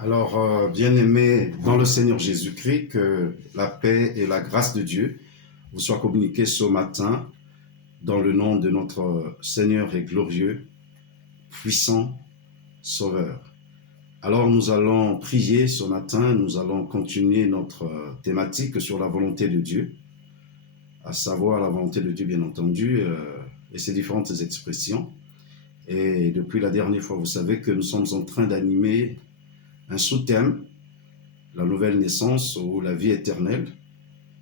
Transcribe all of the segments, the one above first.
Bien-aimés dans le Seigneur Jésus-Christ, que la paix et la grâce de Dieu vous soient communiquées ce matin dans le nom de notre Seigneur et glorieux, puissant Sauveur. Alors nous allons prier ce matin, nous allons continuer notre thématique sur la volonté de Dieu, à savoir la volonté de Dieu bien entendu, et ses différentes expressions. Et depuis la dernière fois, vous savez que nous sommes en train d'animer un sous-thème, la nouvelle naissance ou la vie éternelle,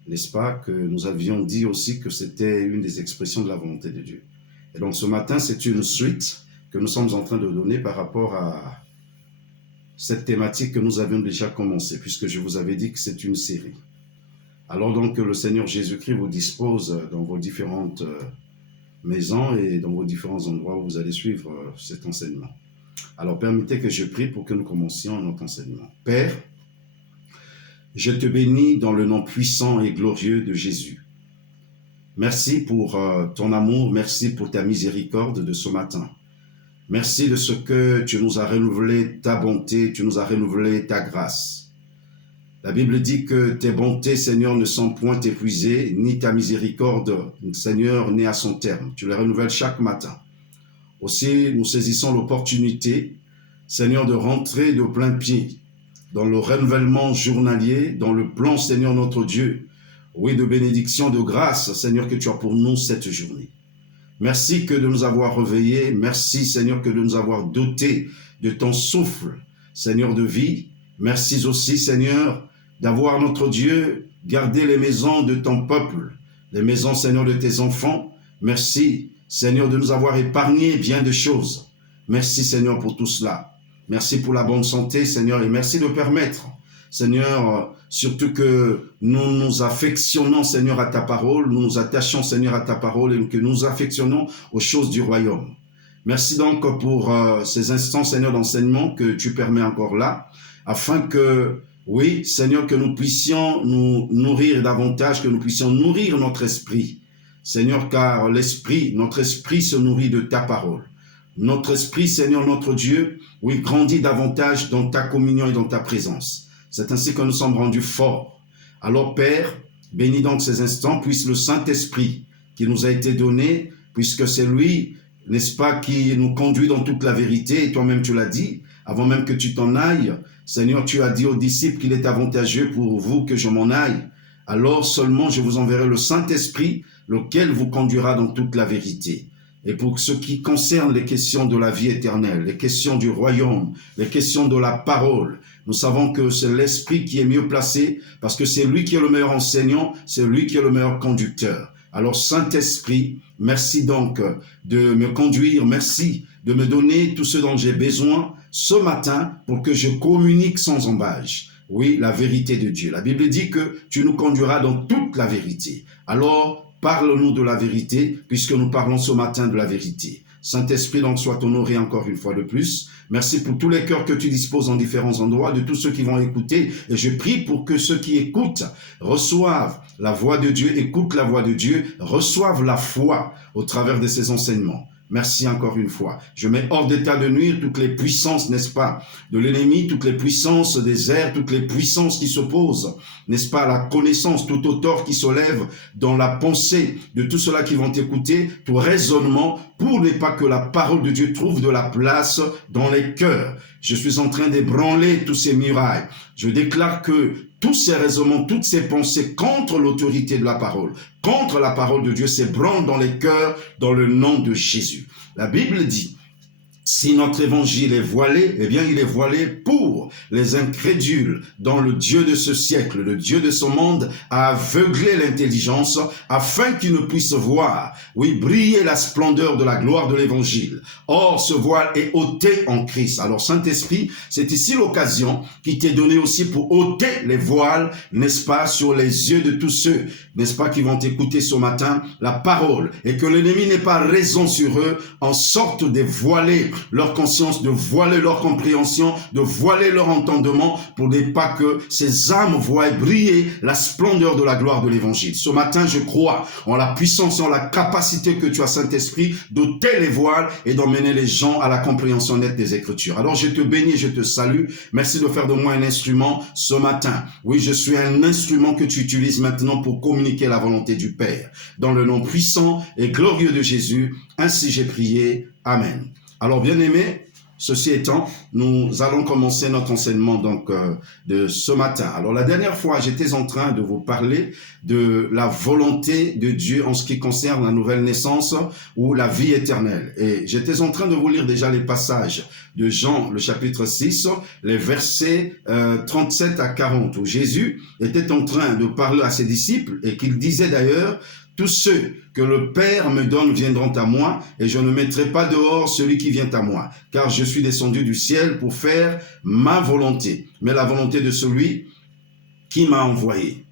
n'est-ce pas, que nous avions dit aussi que c'était une des expressions de la volonté de Dieu. Et donc ce matin, c'est une suite que nous sommes en train de donner par rapport à cette thématique que nous avions déjà commencée, puisque je vous avais dit que c'est une série. Alors donc que le Seigneur Jésus-Christ vous dispose dans vos différentes maisons et dans vos différents endroits où vous allez suivre cet enseignement. Alors, permettez que je prie pour que nous commencions notre enseignement. Père, je te bénis dans le nom puissant et glorieux de Jésus. Merci pour ton amour, merci pour ta miséricorde de ce matin. Merci de ce que tu nous as renouvelé ta bonté, tu nous as renouvelé ta grâce. La Bible dit que tes bontés, Seigneur, ne sont point épuisées, ni ta miséricorde, Seigneur, n'est à son terme. Tu les renouvelles chaque matin. Aussi, nous saisissons l'opportunité, Seigneur, de rentrer de plein pied dans le renouvellement journalier, dans le plan, Seigneur, notre Dieu, oui, de bénédiction, de grâce, Seigneur, que tu as pour nous cette journée. Merci que de nous avoir réveillés, merci, Seigneur, que de nous avoir dotés de ton souffle, Seigneur, de vie. Merci aussi, Seigneur, d'avoir, notre Dieu, gardé les maisons de ton peuple, les maisons, Seigneur, de tes enfants. Merci, Seigneur, de nous avoir épargné bien de choses. Merci, Seigneur, pour tout cela. Merci pour la bonne santé, Seigneur, et merci de permettre, Seigneur, surtout que nous nous affectionnons, Seigneur, à ta parole, nous nous attachons, Seigneur, à ta parole et que nous nous affectionnons aux choses du royaume. Merci donc pour ces instants, Seigneur, d'enseignement que tu permets encore là, afin que, oui, Seigneur, que nous puissions nous nourrir davantage, que nous puissions nourrir notre esprit. Seigneur, car notre esprit se nourrit de ta parole. Notre esprit, Seigneur, notre Dieu, oui, grandit davantage dans ta communion et dans ta présence. C'est ainsi que nous sommes rendus forts. Alors, Père, bénis donc ces instants, puisse le Saint-Esprit qui nous a été donné, puisque c'est lui, n'est-ce pas, qui nous conduit dans toute la vérité, et toi-même tu l'as dit, avant même que tu t'en ailles, Seigneur, tu as dit aux disciples qu'il est avantageux pour vous que je m'en aille. Alors seulement je vous enverrai le Saint-Esprit, lequel vous conduira dans toute la vérité. Et pour ce qui concerne les questions de la vie éternelle, les questions du royaume, les questions de la parole, nous savons que c'est l'Esprit qui est mieux placé parce que c'est lui qui est le meilleur enseignant, c'est lui qui est le meilleur conducteur. Alors Saint-Esprit, merci donc de me conduire, merci de me donner tout ce dont j'ai besoin ce matin pour que je communique sans embâche. Oui, la vérité de Dieu. La Bible dit que tu nous conduiras dans toute la vérité. Alors, parle-nous de la vérité, puisque nous parlons ce matin de la vérité. Saint-Esprit, donc, soit honoré encore une fois de plus. Merci pour tous les cœurs que tu disposes en différents endroits, de tous ceux qui vont écouter. Et je prie pour que ceux qui écoutent reçoivent la voix de Dieu, écoutent la voix de Dieu, reçoivent la foi au travers de ces enseignements. Merci encore une fois. Je mets hors d'état de nuire toutes les puissances, n'est-ce pas, de l'ennemi, toutes les puissances des airs, toutes les puissances qui s'opposent, n'est-ce pas, à la connaissance, tout auteur qui se lève dans la pensée de tous ceux-là qui vont écouter, tout raisonnement, pour ne pas que la parole de Dieu trouve de la place dans les cœurs. Je suis en train d'ébranler tous ces murailles. Je déclare que tous ces raisonnements, toutes ces pensées contre l'autorité de la parole, contre la parole de Dieu, s'ébranlent dans les cœurs dans le nom de Jésus. La Bible dit, si notre évangile est voilé, eh bien il est voilé pour les incrédules dont le Dieu de ce siècle, le Dieu de ce monde a aveuglé l'intelligence afin qu'ils ne puissent voir, oui, briller la splendeur de la gloire de l'évangile. Or, ce voile est ôté en Christ. Alors, Saint-Esprit, c'est ici l'occasion qui t'est donnée aussi pour ôter les voiles, n'est-ce pas, sur les yeux de tous ceux, n'est-ce pas, qui vont écouter ce matin la parole et que l'ennemi n'ait pas raison sur eux en sorte de voiler leur conscience, de voiler leur compréhension, de voiler leur entendement pour ne pas que ces âmes voient briller la splendeur de la gloire de l'évangile. Ce matin, je crois en la puissance et en la capacité que tu as, Saint-Esprit, d'ôter les voiles et d'emmener les gens à la compréhension nette des Écritures. Alors, je te bénis et je te salue. Merci de faire de moi un instrument ce matin. Oui, je suis un instrument que tu utilises maintenant pour communiquer la volonté du Père. Dans le nom puissant et glorieux de Jésus, ainsi j'ai prié. Amen. Alors, bien-aimés, ceci étant, nous allons commencer notre enseignement de ce matin. Alors, la dernière fois, j'étais en train de vous parler de la volonté de Dieu en ce qui concerne la nouvelle naissance ou la vie éternelle. Et j'étais en train de vous lire déjà les passages de Jean, le chapitre 6, les versets 37 à 40, où Jésus était en train de parler à ses disciples et qu'il disait d'ailleurs: tous ceux que le Père me donne viendront à moi, et je ne mettrai pas dehors celui qui vient à moi, car je suis descendu du ciel pour faire ma volonté, mais la volonté de celui qui m'a envoyé.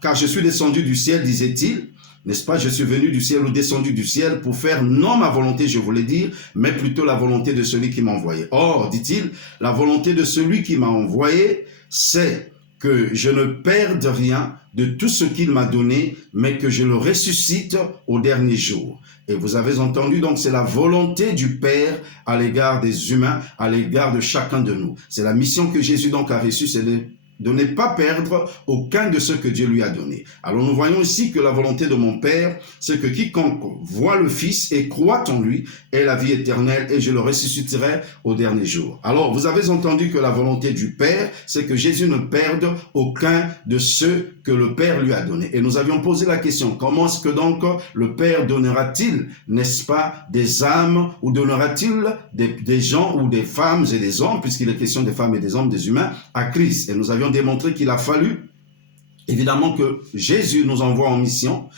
Car je suis descendu du ciel, disait-il, n'est-ce pas? Je suis venu du ciel ou descendu du ciel pour faire non ma volonté, je voulais dire, mais plutôt la volonté de celui qui m'a envoyé. Or, dit-il, la volonté de celui qui m'a envoyé, c'est que je ne perde rien de tout ce qu'il m'a donné, mais que je le ressuscite au dernier jour. Et vous avez entendu, donc c'est la volonté du Père à l'égard des humains, à l'égard de chacun de nous. C'est la mission que Jésus donc a reçue, c'est de ne pas perdre aucun de ce que Dieu lui a donné. Alors nous voyons ici que la volonté de mon Père, c'est que quiconque voit le Fils et croit en lui ait la vie éternelle, et je le ressusciterai au dernier jour. Alors vous avez entendu que la volonté du Père, c'est que Jésus ne perde aucun de ceux que le Père lui a donné. Et nous avions posé la question, comment est-ce que donc le Père donnera-t-il, n'est-ce pas, des âmes, ou donnera-t-il des gens ou des femmes et des hommes, puisqu'il est question des femmes et des hommes, des humains, à Christ. Et nous avions démontré qu'il a fallu, évidemment, que Jésus nous envoie en mission,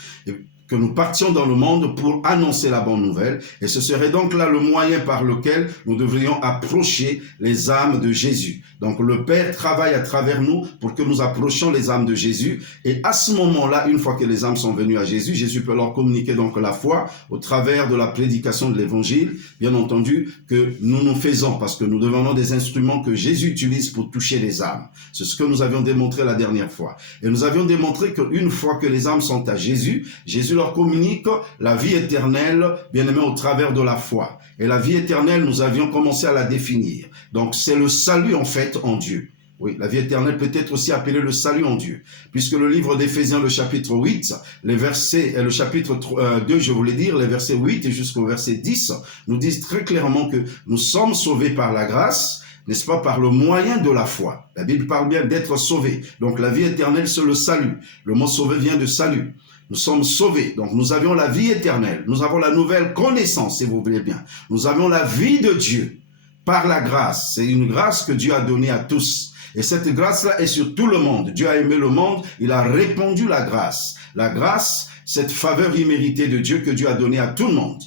que nous partions dans le monde pour annoncer la bonne nouvelle. Et ce serait donc là le moyen par lequel nous devrions approcher les âmes de Jésus. Donc le Père travaille à travers nous pour que nous approchions les âmes de Jésus. Et à ce moment-là, une fois que les âmes sont venues à Jésus, Jésus peut leur communiquer donc la foi au travers de la prédication de l'évangile, bien entendu, que nous faisons, parce que nous devenons des instruments que Jésus utilise pour toucher les âmes. C'est ce que nous avions démontré la dernière fois. Et nous avions démontré qu'une fois que les âmes sont à Jésus, Jésus leur communique la vie éternelle, bien aimé, au travers de la foi. Et la vie éternelle, nous avions commencé à la définir. Donc c'est le salut en fait en Dieu. Oui, la vie éternelle peut être aussi appelée le salut en Dieu, puisque le livre d'Éphésiens, le chapitre 8, le chapitre 2, je voulais dire, les versets 8 jusqu'au verset 10, nous disent très clairement que nous sommes sauvés par la grâce, n'est-ce pas, par le moyen de la foi. La Bible parle bien d'être sauvé. Donc la vie éternelle, c'est le salut. Le mot sauvé vient de salut. Nous sommes sauvés, donc nous avions la vie éternelle, nous avons la nouvelle connaissance, si vous voulez bien. Nous avons la vie de Dieu par la grâce. C'est une grâce que Dieu a donnée à tous. Et cette grâce-là est sur tout le monde. Dieu a aimé le monde, il a répandu la grâce. La grâce, cette faveur imméritée de Dieu que Dieu a donnée à tout le monde.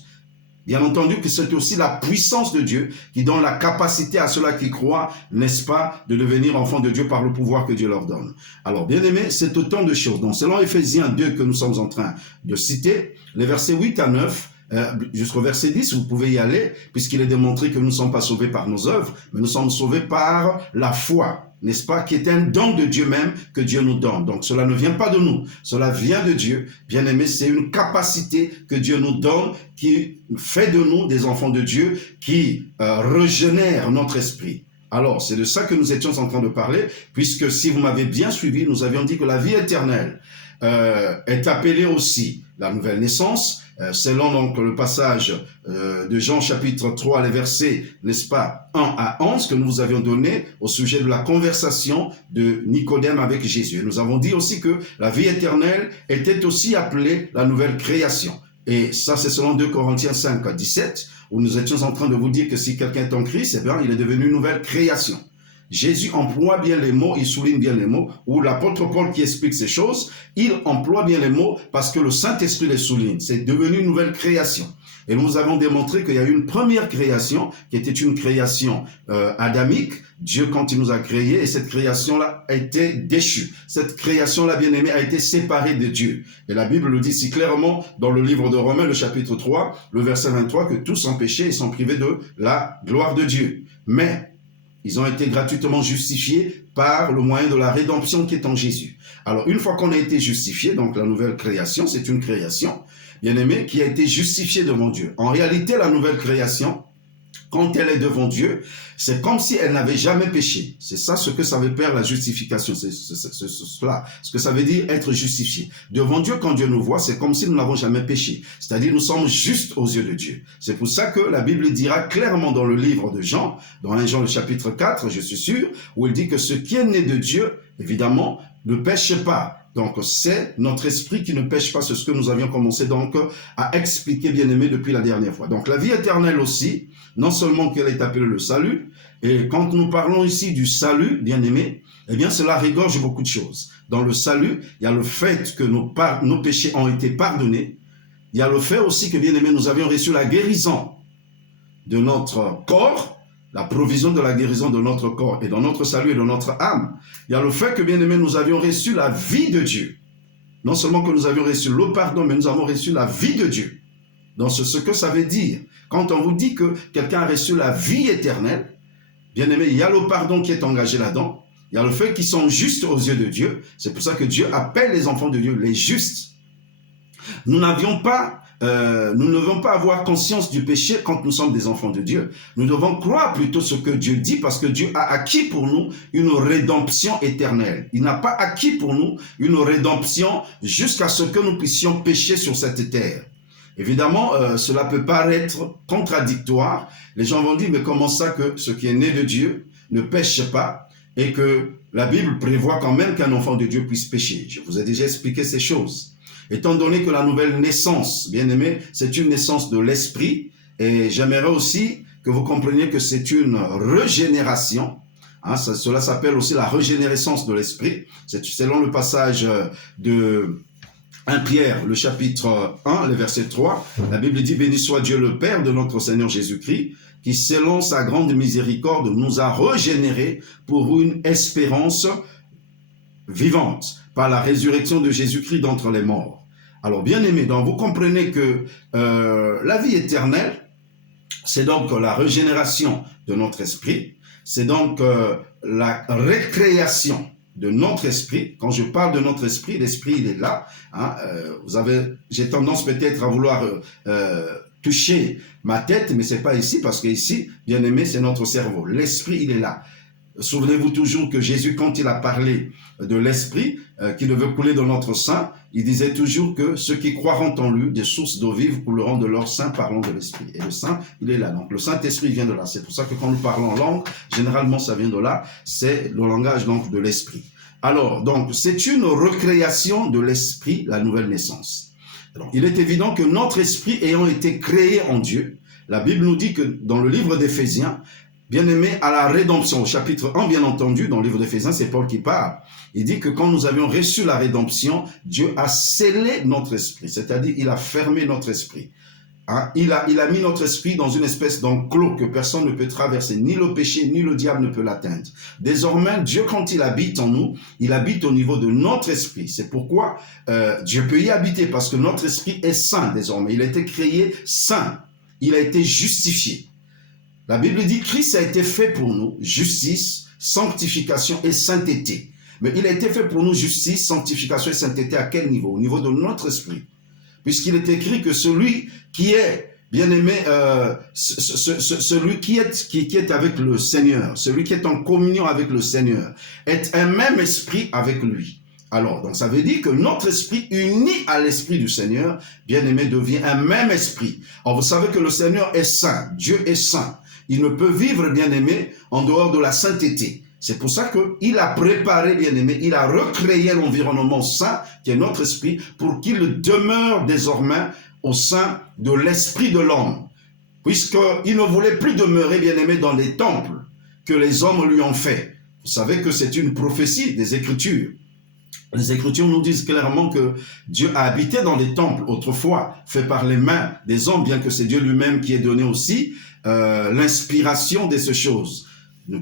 Bien entendu que c'est aussi la puissance de Dieu qui donne la capacité à ceux-là qui croient, n'est-ce pas, de devenir enfants de Dieu par le pouvoir que Dieu leur donne. Alors, bien aimé, c'est autant de choses. Donc, selon Éphésiens 2 que nous sommes en train de citer, les versets 8 à 9, jusqu'au verset 10, vous pouvez y aller, puisqu'il est démontré que nous ne sommes pas sauvés par nos œuvres, mais nous sommes sauvés par la foi, n'est-ce pas, qui est un don de Dieu même que Dieu nous donne. Donc cela ne vient pas de nous, cela vient de Dieu. Bien aimé, c'est une capacité que Dieu nous donne qui fait de nous des enfants de Dieu, qui régénère notre esprit. Alors, c'est de ça que nous étions en train de parler, puisque si vous m'avez bien suivi, nous avions dit que la vie éternelle est appelée aussi la nouvelle naissance, selon donc le passage de Jean chapitre 3, les versets, n'est-ce pas, 1 à 11, que nous vous avions donné au sujet de la conversation de Nicodème avec Jésus. Et nous avons dit aussi que la vie éternelle était aussi appelée la nouvelle création. Et ça, c'est selon 2 Corinthiens 5, 17, où nous étions en train de vous dire que si quelqu'un est en Christ, eh bien, il est devenu une nouvelle création. Jésus emploie bien les mots, il souligne bien les mots, ou l'apôtre Paul qui explique ces choses, il emploie bien les mots parce que le Saint-Esprit les souligne. C'est devenu une nouvelle création. Et nous avons démontré qu'il y a eu une première création qui était une création adamique. Dieu, quand il nous a créés, et cette création-là a été déchue. Cette création-là, bien aimée, a été séparée de Dieu. Et la Bible le dit si clairement dans le livre de Romains, le chapitre 3, le verset 23, que tous sont péchés et sont privés de la gloire de Dieu. Mais Ils ont été gratuitement justifiés par le moyen de la rédemption qui est en Jésus. Alors, une fois qu'on a été justifié, donc la nouvelle création, c'est une création, bien aimé, qui a été justifiée devant Dieu. En réalité, la nouvelle création, quand elle est devant Dieu, c'est comme si elle n'avait jamais péché. C'est ça ce que ça veut dire la justification. C'est cela. Ce que ça veut dire être justifié. Devant Dieu, quand Dieu nous voit, c'est comme si nous n'avons jamais péché. C'est-à-dire nous sommes justes aux yeux de Dieu. C'est pour ça que la Bible dira clairement dans le livre de Jean, dans 1 Jean le chapitre 4, je suis sûr, où il dit que ce qui est né de Dieu, évidemment, ne pêche pas. Donc, c'est notre esprit qui ne pêche pas. C'est ce que nous avions commencé donc à expliquer, bien aimé, depuis la dernière fois. Donc, la vie éternelle aussi, non seulement qu'elle est appelée le salut, et quand nous parlons ici du salut, bien aimé, eh bien, cela regorge beaucoup de choses. Dans le salut, il y a le fait que nos péchés ont été pardonnés. Il y a le fait aussi que, bien aimé, nous avions reçu la guérison de notre corps, la provision de la guérison de notre corps et de notre salut et de notre âme. Il y a le fait que, bien aimé, nous avions reçu la vie de Dieu. Non seulement que nous avions reçu le pardon, mais nous avons reçu la vie de Dieu. Donc, c'est ce que ça veut dire. Quand on vous dit que quelqu'un a reçu la vie éternelle, bien aimé, il y a le pardon qui est engagé là-dedans. Il y a le fait qu'ils sont justes aux yeux de Dieu. C'est pour ça que Dieu appelle les enfants de Dieu les justes. Nous ne devons pas avoir conscience du péché quand nous sommes des enfants de Dieu. Nous devons croire plutôt ce que Dieu dit parce que Dieu a acquis pour nous une rédemption éternelle. Il n'a pas acquis pour nous une rédemption jusqu'à ce que nous puissions pécher sur cette terre. Évidemment, cela peut paraître contradictoire. Les gens vont dire, mais comment ça que ce qui est né de Dieu ne pêche pas et que la Bible prévoit quand même qu'un enfant de Dieu puisse pécher. Je vous ai déjà expliqué ces choses. Étant donné que la nouvelle naissance, bien aimé, c'est une naissance de l'esprit, et j'aimerais aussi que vous compreniez que c'est une régénération. Cela s'appelle aussi la régénérescence de l'esprit. C'est selon le passage de 1 Pierre, le chapitre 1, le verset 3, la Bible dit « Béni soit Dieu le Père de notre Seigneur Jésus-Christ, qui selon sa grande miséricorde nous a régénérés pour une espérance vivante par la résurrection de Jésus-Christ d'entre les morts. » Alors, bien aimé, donc vous comprenez que la vie éternelle, c'est donc la régénération de notre esprit, c'est donc la récréation de notre esprit. Quand je parle de notre esprit, l'esprit, il est là. J'ai tendance peut-être à vouloir toucher ma tête, mais c'est pas ici, parce que ici, bien aimé, c'est notre cerveau. L'esprit, il est là. Souvenez-vous toujours que Jésus, quand il a parlé de l'esprit qui devait couler dans notre sein, il disait toujours que ceux qui croiront en lui, des sources d'eau vive couleront de leur sein, parlant de l'esprit. Et le sein, il est là. Donc le Saint-Esprit vient de là. C'est pour ça que quand nous parlons en langue, généralement ça vient de là. C'est le langage donc de l'esprit. Alors, donc, c'est une recréation de l'esprit, la nouvelle naissance. Alors, il est évident que notre esprit ayant été créé en Dieu, la Bible nous dit que dans le livre d'Éphésiens, bien-aimé, à la rédemption, au chapitre 1, bien entendu, dans le livre d'Éphésiens, c'est Paul qui parle. Il dit que quand nous avions reçu la rédemption, Dieu a scellé notre esprit, c'est-à-dire il a fermé notre esprit. Il a mis notre esprit dans une espèce d'enclos que personne ne peut traverser, ni le péché, ni le diable ne peut l'atteindre. Désormais, Dieu, quand il habite en nous, il habite au niveau de notre esprit. C'est pourquoi Dieu peut y habiter, parce que notre esprit est saint désormais. Il a été créé saint, il a été justifié. La Bible dit que Christ a été fait pour nous, justice, sanctification et sainteté. Mais il a été fait pour nous, justice, sanctification et sainteté à quel niveau? Au niveau de notre esprit. Puisqu'il est écrit que celui qui est, bien aimé, celui qui est avec le Seigneur, celui qui est en communion avec le Seigneur, est un même esprit avec lui. Alors, donc ça veut dire que notre esprit uni à l'esprit du Seigneur, bien aimé, devient un même esprit. Alors vous savez que le Seigneur est saint, Dieu est saint. Il ne peut vivre, bien-aimé, en dehors de la sainteté. C'est pour ça qu'il a préparé, bien-aimé, il a recréé l'environnement saint, qui est notre esprit, pour qu'il demeure désormais au sein de l'esprit de l'homme. Puisqu'il ne voulait plus demeurer, bien-aimé, dans les temples que les hommes lui ont faits. Vous savez que c'est une prophétie des Écritures. Les Écritures nous disent clairement que Dieu a habité dans les temples autrefois, fait par les mains des hommes, bien que c'est Dieu lui-même qui ait donné aussi l'inspiration de ces choses.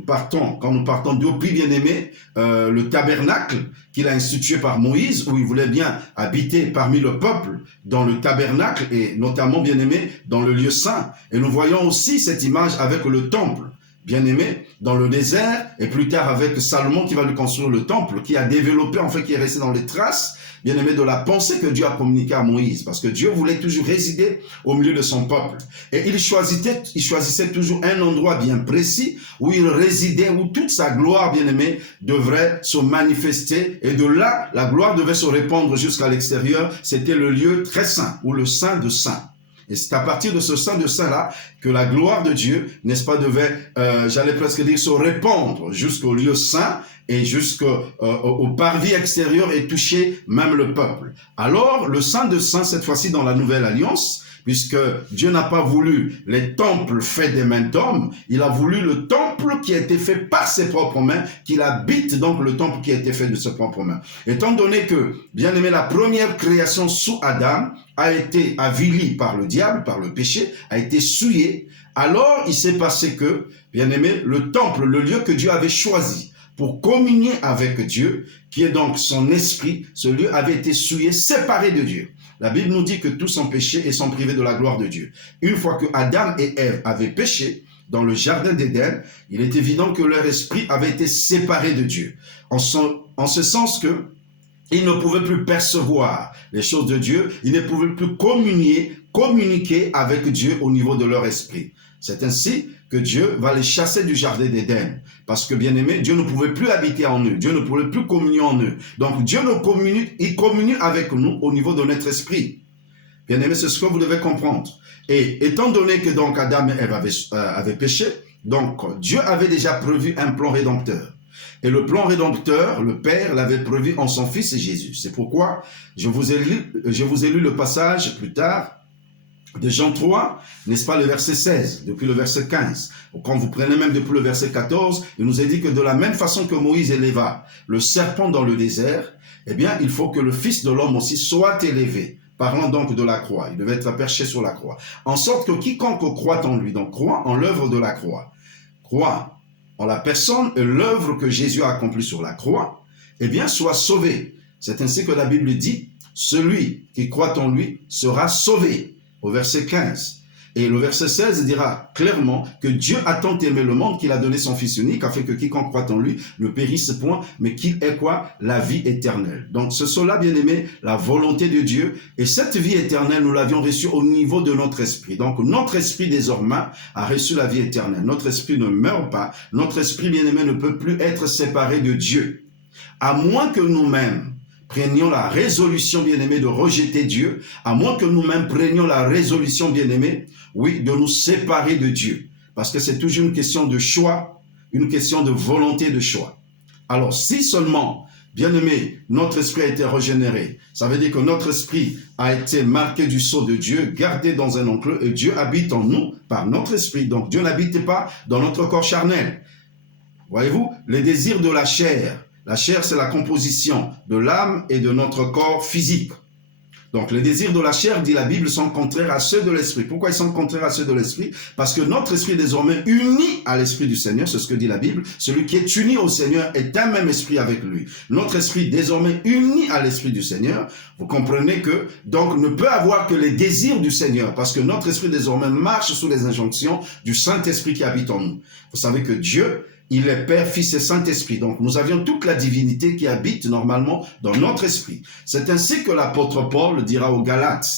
Quand nous partons depuis, bien-aimé, le tabernacle qu'il a institué par Moïse, où il voulait bien habiter parmi le peuple, dans le tabernacle, et notamment, bien-aimé, dans le lieu saint. Et nous voyons aussi cette image avec le temple. bien-aimé, dans le désert, et plus tard avec Salomon qui va lui construire le temple, qui a développé, en fait, qui est resté dans les traces, bien-aimé, de la pensée que Dieu a communiquée à Moïse, parce que Dieu voulait toujours résider au milieu de son peuple. Et il choisissait toujours un endroit bien précis où il résidait, où toute sa gloire, bien-aimé, devrait se manifester. Et de là, la gloire devait se répandre jusqu'à l'extérieur. C'était le lieu très saint, ou le saint de saints. Et c'est à partir de ce saint de saint-là que la gloire de Dieu, n'est-ce pas, devait, j'allais presque dire, se répandre jusqu'au lieu saint et jusqu'au parvis extérieur et toucher même le peuple. Alors, le saint de saints, cette fois-ci dans la nouvelle alliance, puisque Dieu n'a pas voulu les temples faits des mains d'hommes, il a voulu le temple qui a été fait par ses propres mains, qu'il habite donc le temple qui a été fait de ses propres mains. Étant donné que, bien aimé, la première création sous Adam a été avilie par le diable, par le péché, a été souillée, alors il s'est passé que, bien aimé, le temple, le lieu que Dieu avait choisi pour communier avec Dieu, qui est donc son esprit, ce lieu avait été souillé, séparé de Dieu. La Bible nous dit que tous ont péché et sont privés de la gloire de Dieu. Une fois que Adam et Ève avaient péché dans le jardin d'Éden, il est évident que leur esprit avait été séparé de Dieu. En ce sens que ils ne pouvaient plus percevoir les choses de Dieu, ils ne pouvaient plus communiquer avec Dieu au niveau de leur esprit. C'est ainsi que Dieu va les chasser du jardin d'Éden. Parce que, bien aimé, Dieu ne pouvait plus habiter en eux. Dieu ne pouvait plus communier en eux. Donc, Dieu il communie avec nous au niveau de notre esprit. Bien aimé, c'est ce que vous devez comprendre. Et étant donné que donc Adam et Ève avaient péché, donc Dieu avait déjà prévu un plan rédempteur. Et le plan rédempteur, le Père l'avait prévu en son Fils Jésus. C'est pourquoi je vous ai lu le passage plus tard de Jean 3, n'est-ce pas, le verset 16, depuis le verset 15. Quand vous prenez même depuis le verset 14, il nous est dit que de la même façon que Moïse éleva le serpent dans le désert, eh bien, il faut que le Fils de l'homme aussi soit élevé. Parlant donc de la croix, il devait être perché sur la croix. En sorte que quiconque croit en lui, donc croit en l'œuvre de la croix, croit en la personne et l'œuvre que Jésus a accomplie sur la croix, eh bien, soit sauvé. C'est ainsi que la Bible dit, celui qui croit en lui sera sauvé. Au verset 15. Et le verset 16 dira clairement que Dieu a tant aimé le monde qu'il a donné son Fils unique afin que quiconque croit en lui ne périsse point, mais qu'il ait quoi? La vie éternelle. Donc ce sont là, bien aimé, la volonté de Dieu. Et cette vie éternelle, nous l'avions reçue au niveau de notre esprit. Donc notre esprit désormais a reçu la vie éternelle. Notre esprit ne meurt pas. Notre esprit, bien aimé, ne peut plus être séparé de Dieu. À moins que nous-mêmes prenions la résolution, bien-aimée, de rejeter Dieu, à moins que nous-mêmes prenions la résolution, bien-aimée, oui, de nous séparer de Dieu. Parce que c'est toujours une question de choix, une question de volonté de choix. Alors, si seulement, bien-aimé, notre esprit a été régénéré, ça veut dire que notre esprit a été marqué du sceau de Dieu, gardé dans un enclos, et Dieu habite en nous par notre esprit. Donc, Dieu n'habite pas dans notre corps charnel. Voyez-vous, les désirs de la chair, c'est la composition de l'âme et de notre corps physique. Donc, les désirs de la chair, dit la Bible, sont contraires à ceux de l'esprit. Pourquoi ils sont contraires à ceux de l'esprit? Parce que notre esprit est désormais uni à l'esprit du Seigneur, c'est ce que dit la Bible. Celui qui est uni au Seigneur est un même esprit avec lui. Notre esprit désormais uni à l'esprit du Seigneur, vous comprenez que, donc, ne peut avoir que les désirs du Seigneur, parce que notre esprit désormais marche sous les injonctions du Saint-Esprit qui habite en nous. Vous savez que Dieu, il est Père, Fils et Saint-Esprit. Donc, nous avions toute la divinité qui habite normalement dans notre esprit. C'est ainsi que l'apôtre Paul dira aux Galates.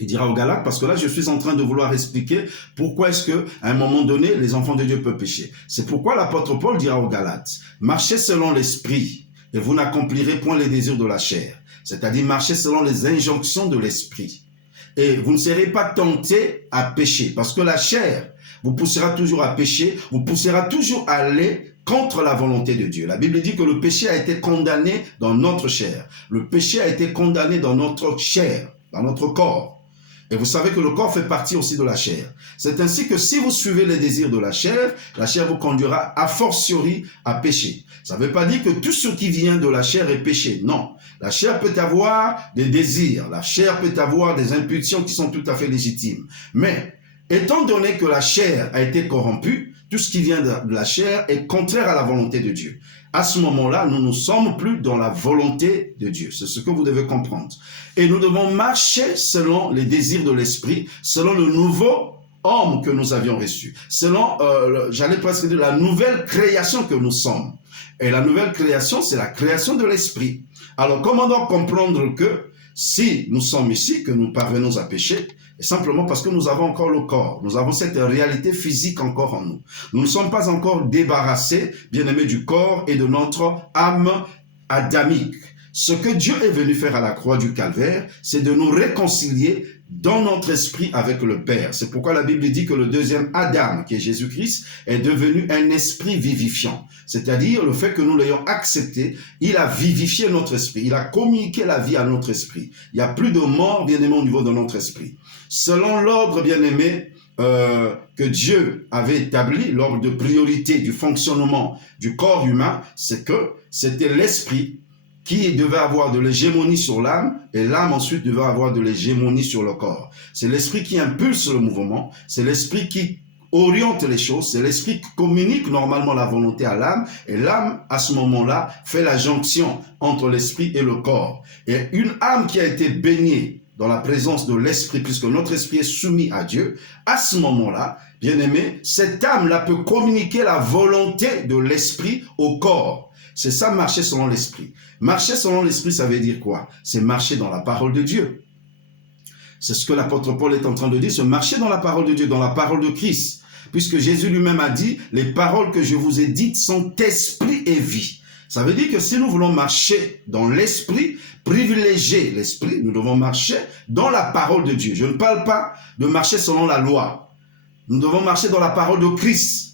Il dira aux Galates, parce que là, je suis en train de vouloir expliquer pourquoi est-ce qu'à un moment donné, les enfants de Dieu peuvent pécher. C'est pourquoi l'apôtre Paul dira aux Galates, marchez selon l'esprit et vous n'accomplirez point les désirs de la chair. C'est-à-dire, marchez selon les injonctions de l'esprit. Et vous ne serez pas tentés à pécher, parce que la chair vous poussera toujours à pécher, vous poussera toujours à aller contre la volonté de Dieu. La Bible dit que le péché a été condamné dans notre chair. Le péché a été condamné dans notre chair, dans notre corps. Et vous savez que le corps fait partie aussi de la chair. C'est ainsi que si vous suivez les désirs de la chair vous conduira a fortiori à pécher. Ça ne veut pas dire que tout ce qui vient de la chair est péché. Non. La chair peut avoir des désirs. La chair peut avoir des impulsions qui sont tout à fait légitimes. Mais, étant donné que la chair a été corrompue, tout ce qui vient de la chair est contraire à la volonté de Dieu. À ce moment-là, nous ne sommes plus dans la volonté de Dieu. C'est ce que vous devez comprendre. Et nous devons marcher selon les désirs de l'esprit, selon le nouveau homme que nous avions reçu, selon, j'allais presque dire, la nouvelle création que nous sommes. Et la nouvelle création, c'est la création de l'esprit. Alors, comment donc comprendre que si nous sommes ici, que nous parvenons à pécher, simplement parce que nous avons encore le corps, nous avons cette réalité physique encore en nous. Nous ne sommes pas encore débarrassés, bien-aimés, du corps et de notre âme adamique. Ce que Dieu est venu faire à la croix du Calvaire, c'est de nous réconcilier dans notre esprit avec le Père. C'est pourquoi la Bible dit que le deuxième Adam, qui est Jésus-Christ, est devenu un esprit vivifiant. C'est-à-dire le fait que nous l'ayons accepté, il a vivifié notre esprit, il a communiqué la vie à notre esprit. Il n'y a plus de mort, bien-aimé, au niveau de notre esprit. Selon l'ordre, bien-aimé, que Dieu avait établi, l'ordre de priorité du fonctionnement du corps humain, c'est que c'était l'esprit qui devait avoir de l'hégémonie sur l'âme, et l'âme ensuite devait avoir de l'hégémonie sur le corps. C'est l'esprit qui impulse le mouvement, c'est l'esprit qui oriente les choses, c'est l'esprit qui communique normalement la volonté à l'âme, et l'âme, à ce moment-là, fait la jonction entre l'esprit et le corps. Et une âme qui a été baignée dans la présence de l'esprit, puisque notre esprit est soumis à Dieu, à ce moment-là, bien aimé, cette âme-là peut communiquer la volonté de l'esprit au corps. C'est ça, marcher selon l'esprit. Marcher selon l'esprit, ça veut dire quoi? C'est marcher dans la parole de Dieu. C'est ce que l'apôtre Paul est en train de dire, c'est marcher dans la parole de Dieu, dans la parole de Christ. Puisque Jésus lui-même a dit, les paroles que je vous ai dites sont esprit et vie. Ça veut dire que si nous voulons marcher dans l'esprit, privilégier l'esprit, nous devons marcher dans la parole de Dieu. Je ne parle pas de marcher selon la loi. Nous devons marcher dans la parole de Christ.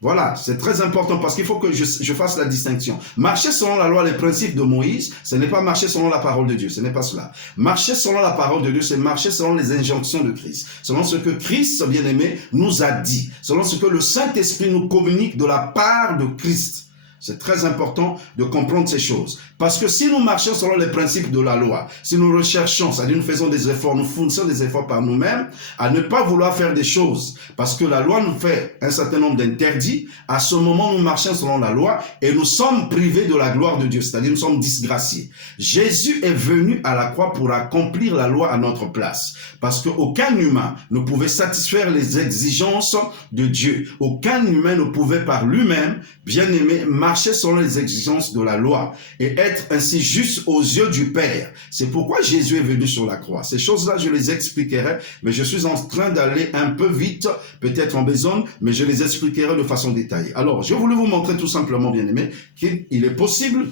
Voilà, c'est très important parce qu'il faut que je fasse la distinction. Marcher selon la loi, les principes de Moïse, ce n'est pas marcher selon la parole de Dieu, ce n'est pas cela. Marcher selon la parole de Dieu, c'est marcher selon les injonctions de Christ, selon ce que Christ, bien-aimé, nous a dit, selon ce que le Saint-Esprit nous communique de la part de Christ. C'est très important de comprendre ces choses. Parce que si nous marchons selon les principes de la loi, si nous recherchons, c'est-à-dire nous faisons des efforts, nous fournissons des efforts par nous-mêmes, à ne pas vouloir faire des choses, parce que la loi nous fait un certain nombre d'interdits, à ce moment nous marchons selon la loi et nous sommes privés de la gloire de Dieu, c'est-à-dire nous sommes disgraciés. Jésus est venu à la croix pour accomplir la loi à notre place, parce qu'aucun humain ne pouvait satisfaire les exigences de Dieu. Aucun humain ne pouvait par lui-même, bien aimé, marcher selon les exigences de la loi et être ainsi juste aux yeux du Père. C'est pourquoi Jésus est venu sur la croix. Ces choses-là, je les expliquerai, mais je suis en train d'aller un peu vite, peut-être en besogne, mais je les expliquerai de façon détaillée. Alors, je voulais vous montrer tout simplement, bien-aimé, qu'il est possible,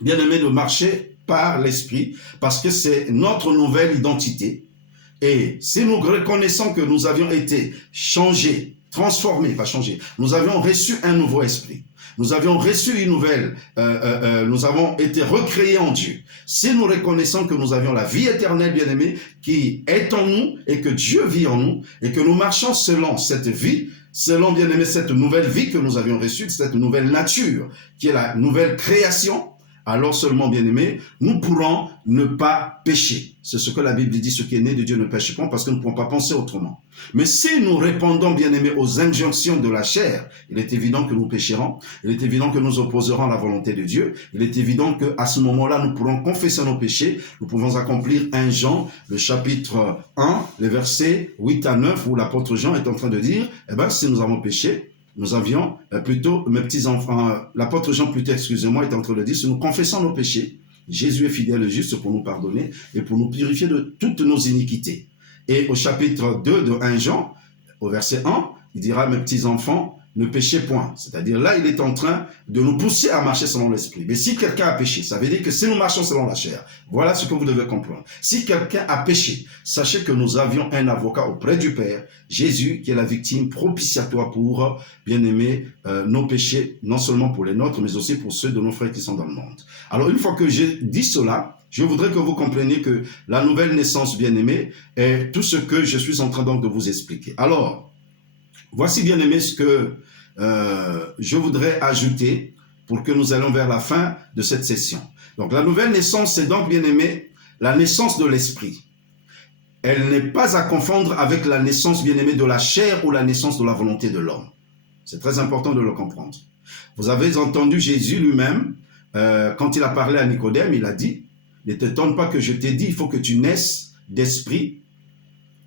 bien-aimé, de marcher par l'Esprit, parce que c'est notre nouvelle identité. Et si nous reconnaissons que nous avions été changés, transformés, pas changés, nous avions reçu un nouveau esprit. Nous avions reçu une nouvelle, nous avons été recréés en Dieu. Si nous reconnaissons que nous avions la vie éternelle, bien-aimée, qui est en nous et que Dieu vit en nous et que nous marchons selon cette vie, selon, bien-aimé, cette nouvelle vie que nous avions reçue, cette nouvelle nature qui est la nouvelle création, alors seulement, bien-aimés, nous pourrons ne pas pécher. C'est ce que la Bible dit, ce qui est né de Dieu ne pêche pas, parce que nous ne pouvons pas penser autrement. Mais si nous répondons, bien-aimés, aux injonctions de la chair, il est évident que nous pécherons, il est évident que nous opposerons à la volonté de Dieu, il est évident qu'à ce moment-là, nous pourrons confesser nos péchés, nous pouvons accomplir 1 Jean, le chapitre 1, les versets 8 à 9, où l'apôtre Jean est en train de dire, eh bien, si nous avons péché, nous avions plutôt, mes petits-enfants, l'apôtre Jean plutôt, excusez-moi, est en train de dire, si nous confessons nos péchés, Jésus est fidèle et juste pour nous pardonner et pour nous purifier de toutes nos iniquités. Et au chapitre 2 de 1 Jean, au verset 1, il dira, mes petits-enfants, ne péchez point. C'est-à-dire là, il est en train de nous pousser à marcher selon l'esprit. Mais si quelqu'un a péché, ça veut dire que si nous marchons selon la chair, voilà ce que vous devez comprendre. Si quelqu'un a péché, sachez que nous avions un avocat auprès du Père, Jésus, qui est la victime propitiatoire pour, bien-aimer, nos péchés, non seulement pour les nôtres, mais aussi pour ceux de nos frères qui sont dans le monde. Alors, une fois que j'ai dit cela, je voudrais que vous compreniez que la nouvelle naissance, bien-aimée, est tout ce que je suis en train donc de vous expliquer. Alors, voici, bien-aimé, ce que je voudrais ajouter pour que nous allions vers la fin de cette session. Donc, la nouvelle naissance, c'est donc, bien-aimé, la naissance de l'esprit. Elle n'est pas à confondre avec la naissance, bien-aimé, de la chair ou la naissance de la volonté de l'homme. C'est très important de le comprendre. Vous avez entendu Jésus lui-même, quand il a parlé à Nicodème, il a dit, ne t'étonne pas que je t'ai dit, il faut que tu naisses d'esprit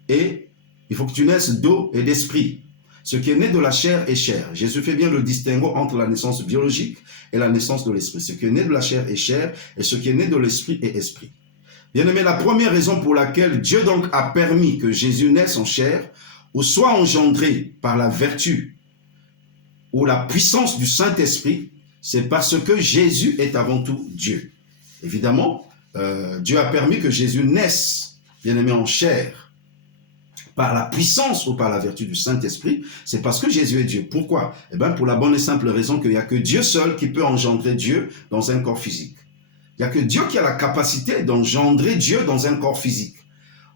et Il faut que tu naisses d'eau et d'esprit. Ce qui est né de la chair est chair. Jésus fait bien le distinguo entre la naissance biologique et la naissance de l'esprit. Ce qui est né de la chair est chair et ce qui est né de l'esprit est esprit. Bien-aimé, la première raison pour laquelle Dieu donc a permis que Jésus naisse en chair ou soit engendré par la vertu ou la puissance du Saint-Esprit, c'est parce que Jésus est avant tout Dieu. Évidemment, Dieu a permis que Jésus naisse, bien-aimé, en chair, par la puissance ou par la vertu du Saint-Esprit, c'est parce que Jésus est Dieu. Pourquoi? Eh bien, pour la bonne et simple raison qu'il n'y a que Dieu seul qui peut engendrer Dieu dans un corps physique. Il n'y a que Dieu qui a la capacité d'engendrer Dieu dans un corps physique.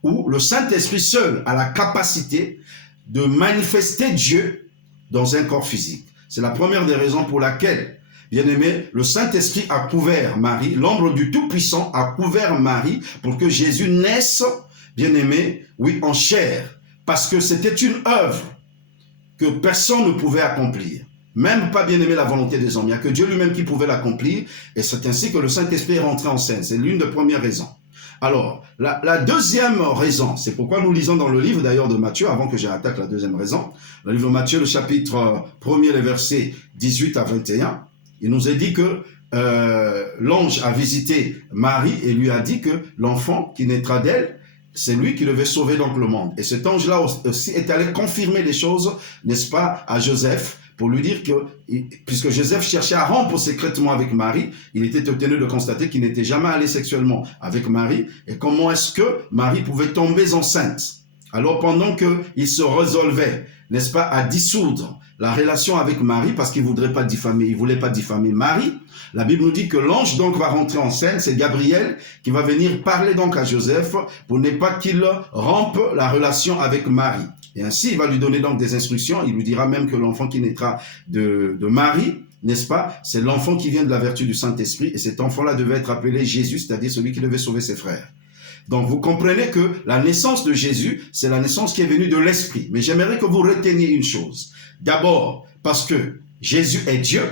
Ou le Saint-Esprit seul a la capacité de manifester Dieu dans un corps physique. C'est la première des raisons pour laquelle, bien aimé, le Saint-Esprit a couvert Marie, l'ombre du Tout-Puissant a couvert Marie pour que Jésus naisse, bien aimé, oui, en chair. Parce que c'était une œuvre que personne ne pouvait accomplir. Même pas, bien aimé, la volonté des hommes. Il n'y a que Dieu lui-même qui pouvait l'accomplir. Et c'est ainsi que le Saint-Esprit est rentré en scène. C'est l'une des premières raisons. Alors, la deuxième raison, c'est pourquoi nous lisons dans le livre d'ailleurs de Matthieu, avant que j'attaque la deuxième raison, le livre de Matthieu, le chapitre 1er, les versets 18 à 21, il nous est dit que l'ange a visité Marie et lui a dit que l'enfant qui naîtra d'elle, c'est lui qui devait sauver donc le monde. Et cet ange-là aussi est allé confirmer les choses, n'est-ce pas, à Joseph, pour lui dire que, puisque Joseph cherchait à rompre secrètement avec Marie, il était tenu de constater qu'il n'était jamais allé sexuellement avec Marie. Et comment est-ce que Marie pouvait tomber enceinte? Alors pendant qu'il se résolvait, n'est-ce pas, à dissoudre la relation avec Marie, parce qu'il ne voulait pas diffamer Marie, la Bible nous dit que l'ange donc va rentrer en scène, c'est Gabriel qui va venir parler donc à Joseph pour ne pas qu'il rompe la relation avec Marie. Et ainsi, il va lui donner donc des instructions. Il lui dira même que l'enfant qui naîtra de Marie, n'est-ce pas, c'est l'enfant qui vient de la vertu du Saint-Esprit. Et cet enfant-là devait être appelé Jésus, c'est-à-dire celui qui devait sauver ses frères. Donc, vous comprenez que la naissance de Jésus, c'est la naissance qui est venue de l'Esprit. Mais j'aimerais que vous reteniez une chose. D'abord, parce que Jésus est Dieu,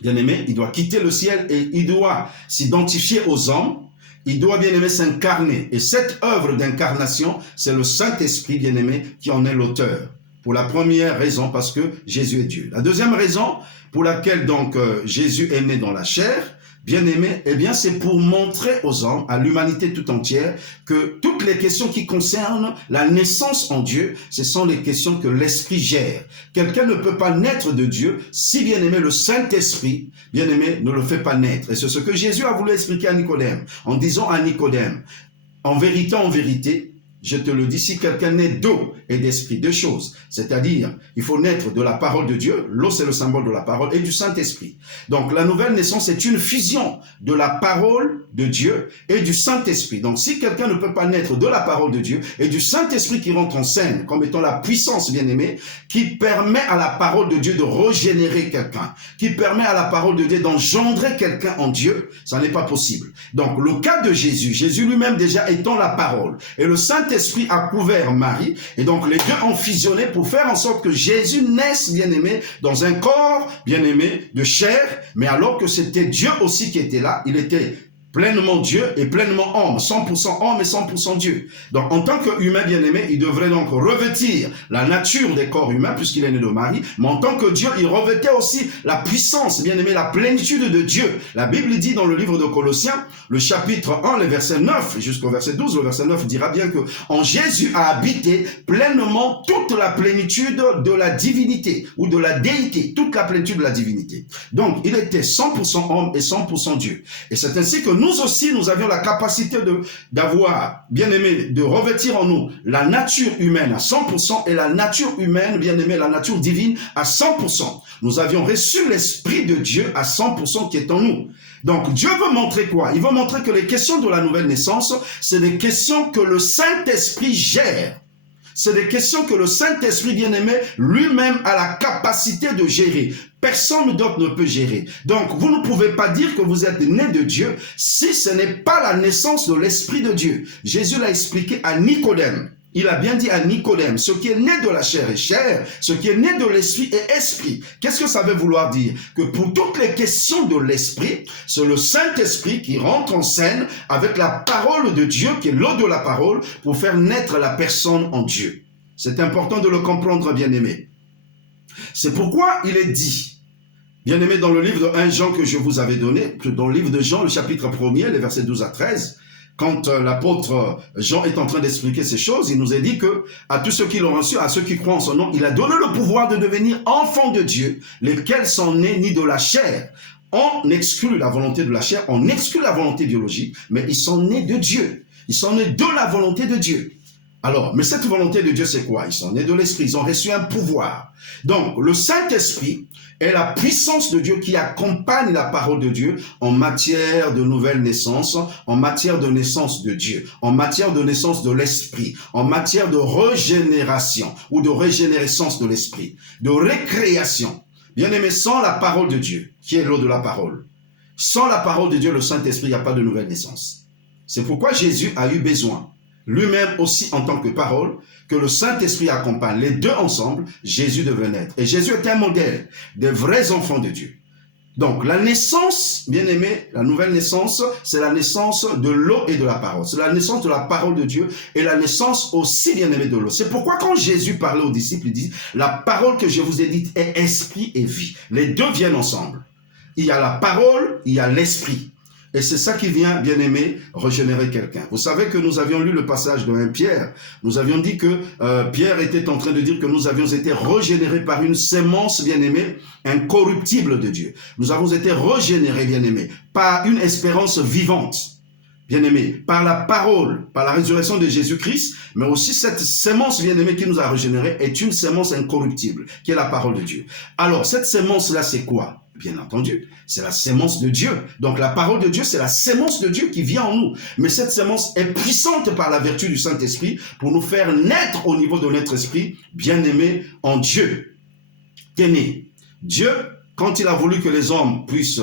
bien aimé, il doit quitter le ciel et il doit s'identifier aux hommes. Il doit, bien aimé, s'incarner. Et cette œuvre d'incarnation, c'est le Saint-Esprit, bien aimé, qui en est l'auteur. Pour la première raison, parce que Jésus est Dieu. La deuxième raison pour laquelle donc Jésus est né dans la chair, bien aimé, eh bien c'est pour montrer aux hommes, à l'humanité tout entière, que toutes les questions qui concernent la naissance en Dieu, ce sont les questions que l'Esprit gère. Quelqu'un ne peut pas naître de Dieu si, bien aimé, le Saint-Esprit, bien aimé, ne le fait pas naître. Et c'est ce que Jésus a voulu expliquer à Nicodème, en disant à Nicodème, en vérité, je te le dis, si quelqu'un naît d'eau et d'esprit, deux choses, c'est-à-dire, il faut naître de la parole de Dieu, l'eau c'est le symbole de la parole, et du Saint-Esprit. Donc, la nouvelle naissance est une fusion de la parole de Dieu et du Saint-Esprit. Donc, si quelqu'un ne peut pas naître de la parole de Dieu et du Saint-Esprit qui rentre en scène, comme étant la puissance bien-aimée, qui permet à la parole de Dieu de régénérer quelqu'un, qui permet à la parole de Dieu d'engendrer quelqu'un en Dieu, ça n'est pas possible. Donc, le cas de Jésus, Jésus lui-même déjà étant la parole, et le Saint-Esprit a couvert Marie, et donc les deux ont fusionné pour faire en sorte que Jésus naisse, bien-aimé, dans un corps, bien-aimé, de chair, mais alors que c'était Dieu aussi qui était là, il était pleinement Dieu et pleinement homme, 100% homme et 100% Dieu. Donc, en tant qu'humain bien-aimé, il devrait donc revêtir la nature des corps humains, puisqu'il est né de Marie, mais en tant que Dieu, il revêtait aussi la puissance, bien-aimé, la plénitude de Dieu. La Bible dit dans le livre de Colossiens, le chapitre 1, le verset 9 jusqu'au verset 12, le verset 9 dira bien que en Jésus a habité pleinement toute la plénitude de la divinité, ou de la déité, toute la plénitude de la divinité. Donc, il était 100% homme et 100% Dieu. Et c'est ainsi que nous aussi, nous avions la capacité d'avoir, bien aimé, de revêtir en nous la nature humaine à 100% et la nature humaine, bien aimé, la nature divine à 100%. Nous avions reçu l'Esprit de Dieu à 100% qui est en nous. Donc, Dieu veut montrer quoi? Il veut montrer que les questions de la nouvelle naissance, c'est des questions que le Saint-Esprit gère. C'est des questions que le Saint-Esprit bien-aimé lui-même a la capacité de gérer. Personne d'autre ne peut gérer. Donc, vous ne pouvez pas dire que vous êtes né de Dieu si ce n'est pas la naissance de l'Esprit de Dieu. Jésus l'a expliqué à Nicodème. Il a bien dit à Nicodème, ce qui est né de la chair est chair, ce qui est né de l'esprit est esprit. Qu'est-ce que ça veut vouloir dire? Que pour toutes les questions de l'esprit, c'est le Saint-Esprit qui rentre en scène avec la parole de Dieu, qui est l'eau de la parole, pour faire naître la personne en Dieu. C'est important de le comprendre, bien-aimé. C'est pourquoi il est dit, bien-aimé, dans le livre de 1 Jean que je vous avais donné, dans le livre de Jean, le chapitre 1er, les versets 12 à 13, quand l'apôtre Jean est en train d'expliquer ces choses, il nous a dit que à tous ceux qui l'ont reçu, à ceux qui croient en son nom, il a donné le pouvoir de devenir enfants de Dieu, lesquels sont nés ni de la chair. On exclut la volonté de la chair, on exclut la volonté biologique, mais ils sont nés de Dieu. Ils sont nés de la volonté de Dieu. Alors, mais cette volonté de Dieu, c'est quoi? Ils sont nés de l'Esprit, ils ont reçu un pouvoir. Donc, le Saint-Esprit est la puissance de Dieu qui accompagne la parole de Dieu en matière de nouvelle naissance, en matière de naissance de Dieu, en matière de naissance de l'Esprit, en matière de régénération ou de régénérescence de l'Esprit, de récréation. Bien-aimé, sans la parole de Dieu, qui est l'eau de la parole, sans la parole de Dieu, le Saint-Esprit, il n'y a pas de nouvelle naissance. C'est pourquoi Jésus a eu besoin, lui-même aussi en tant que parole, que le Saint-Esprit accompagne. Les deux ensemble, Jésus devait naître. Et Jésus est un modèle des vrais enfants de Dieu. Donc, la naissance, bien-aimé, la nouvelle naissance, c'est la naissance de l'eau et de la parole. C'est la naissance de la parole de Dieu et la naissance aussi, bien-aimé, de l'eau. C'est pourquoi quand Jésus parlait aux disciples, il dit, la parole que je vous ai dite est esprit et vie. Les deux viennent ensemble. Il y a la parole, il y a l'esprit. Et c'est ça qui vient, bien-aimé, régénérer quelqu'un. Vous savez que nous avions lu le passage de 1 Pierre. Nous avions dit que Pierre était en train de dire que nous avions été régénérés par une sémence, bien-aimé, incorruptible de Dieu. Nous avons été régénérés, bien-aimé, par une espérance vivante. Bien-aimé, par la parole, par la résurrection de Jésus-Christ, mais aussi cette sémence, bien-aimé, qui nous a régénérés est une sémence incorruptible, qui est la parole de Dieu. Alors, cette sémence-là, c'est quoi? Bien entendu, c'est la sémence de Dieu. Donc la parole de Dieu, c'est la sémence de Dieu qui vient en nous. Mais cette sémence est puissante par la vertu du Saint-Esprit pour nous faire naître au niveau de notre esprit, bien-aimé en Dieu. Qu'est-né? Dieu, quand il a voulu que les hommes puissent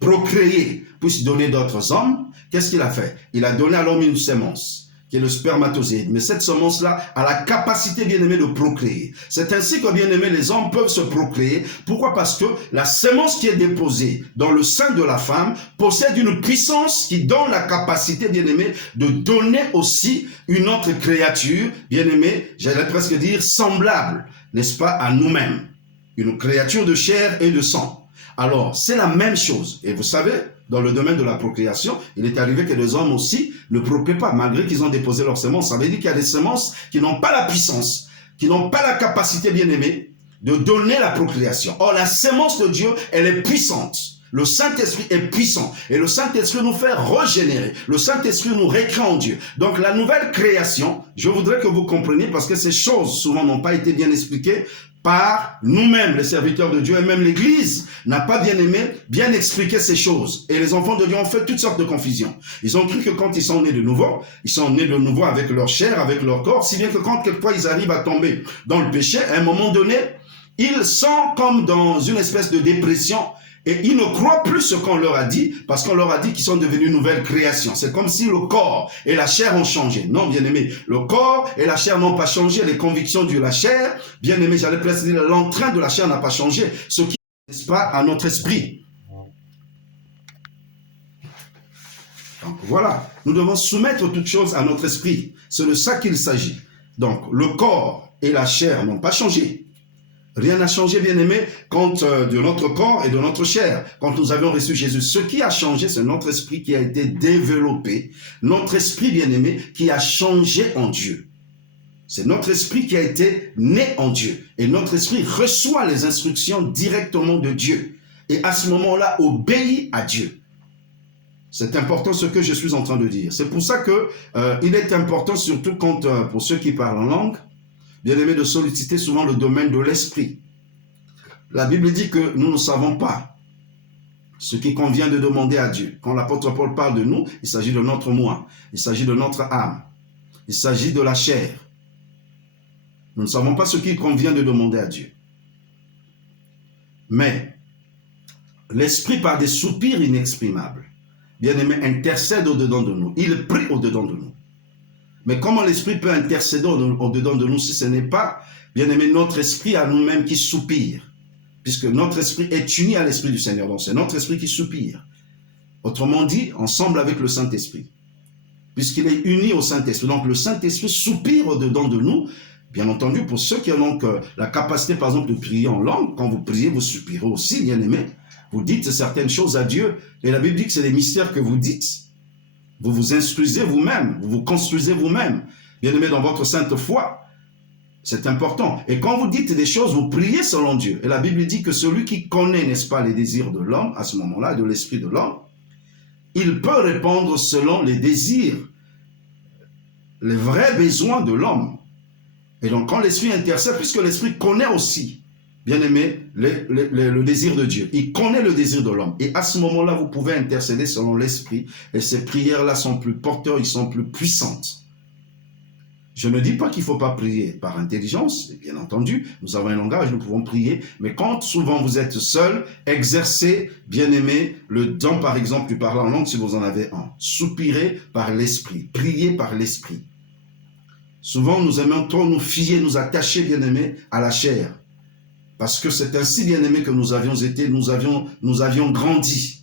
procréer, puissent donner d'autres hommes, qu'est-ce qu'il a fait? Il a donné à l'homme une sémence, qui est le spermatozoïde. Mais cette semence-là a la capacité, bien-aimé, de procréer. C'est ainsi que, bien-aimé, les hommes peuvent se procréer. Pourquoi? Parce que la semence qui est déposée dans le sein de la femme possède une puissance qui donne la capacité, bien-aimé, de donner aussi une autre créature, bien-aimé, j'allais presque dire semblable, n'est-ce pas, à nous-mêmes. Une créature de chair et de sang. Alors, c'est la même chose. Et vous savez, dans le domaine de la procréation, il est arrivé que les hommes aussi ne procréent pas, malgré qu'ils ont déposé leurs semences. Ça veut dire qu'il y a des semences qui n'ont pas la puissance, qui n'ont pas la capacité, bien aimée, de donner la procréation. Or, la semence de Dieu, elle est puissante. Le Saint-Esprit est puissant. Et le Saint-Esprit nous fait régénérer. Le Saint-Esprit nous récrée en Dieu. Donc, la nouvelle création, je voudrais que vous compreniez, parce que ces choses, souvent, n'ont pas été bien expliquées par nous-mêmes, les serviteurs de Dieu, et même l'Église n'a pas bien aimé, bien expliqué ces choses. Et les enfants de Dieu ont fait toutes sortes de confusions. Ils ont cru que quand ils sont nés de nouveau, ils sont nés de nouveau avec leur chair, avec leur corps, si bien que quand quelquefois ils arrivent à tomber dans le péché, à un moment donné, ils sont comme dans une espèce de dépression. Et ils ne croient plus ce qu'on leur a dit, parce qu'on leur a dit qu'ils sont devenus une nouvelle création. C'est comme si le corps et la chair ont changé. Non, bien-aimé, le corps et la chair n'ont pas changé. Les convictions de la chair, bien-aimé, j'allais presque dire, l'entrain de la chair n'a pas changé. Ce qui n'est pas à notre esprit. Donc voilà, nous devons soumettre toutes choses à notre esprit. C'est de ça qu'il s'agit. Donc le corps et la chair n'ont pas changé. Rien n'a changé, bien-aimé, quand de notre corps et de notre chair, quand nous avions reçu Jésus. Ce qui a changé, c'est notre esprit qui a été développé. Notre esprit, bien-aimé, qui a changé en Dieu. C'est notre esprit qui a été né en Dieu. Et notre esprit reçoit les instructions directement de Dieu. Et à ce moment-là, obéit à Dieu. C'est important ce que je suis en train de dire. C'est pour ça que il est important, surtout quand, pour ceux qui parlent en langue, bien-aimé, de solliciter souvent le domaine de l'esprit. La Bible dit que nous ne savons pas ce qui convient de demander à Dieu. Quand l'apôtre Paul parle de nous, il s'agit de notre moi, il s'agit de notre âme, il s'agit de la chair. Nous ne savons pas ce qu'il convient de demander à Dieu. Mais l'esprit, par des soupirs inexprimables, bien-aimé, intercède au-dedans de nous. Il prie au-dedans de nous. Mais comment l'esprit peut intercéder au-dedans de nous si ce n'est pas, bien-aimé, notre esprit à nous-mêmes qui soupire? Puisque notre esprit est uni à l'esprit du Seigneur. Donc c'est notre esprit qui soupire. Autrement dit, ensemble avec le Saint-Esprit. Puisqu'il est uni au Saint-Esprit. Donc le Saint-Esprit soupire au-dedans de nous, Bien entendu, pour ceux qui ont donc la capacité, par exemple, de prier en langue, quand vous priez, vous soupirez aussi, bien aimé. Vous dites certaines choses à Dieu. Et la Bible dit que c'est les mystères que vous dites. Vous vous instruisez vous-même, vous vous construisez vous-même. Bien aimé, dans votre sainte foi, c'est important. Et quand vous dites des choses, vous priez selon Dieu. Et la Bible dit que celui qui connaît, n'est-ce pas, les désirs de l'homme, à ce moment-là, de l'esprit de l'homme, il peut répondre selon les désirs, les vrais besoins de l'homme. Et donc, quand l'esprit intercède, puisque l'esprit connaît aussi, bien aimé, le désir de Dieu. Il connaît le désir de l'homme. Et à ce moment-là, vous pouvez intercéder selon l'esprit. Et ces prières-là sont plus porteurs, ils sont plus puissantes. Je ne dis pas qu'il ne faut pas prier par intelligence, bien entendu, nous avons un langage, nous pouvons prier, mais quand souvent vous êtes seul, exercez, bien aimé, le don, par exemple, du parler en langue, si vous en avez un. Soupirez par l'esprit, priez par l'esprit. Souvent, nous aimons trop nous fier, nous attacher, bien aimé, à la chair. Parce que c'est ainsi, bien aimé, que nous avions été, nous avions grandi.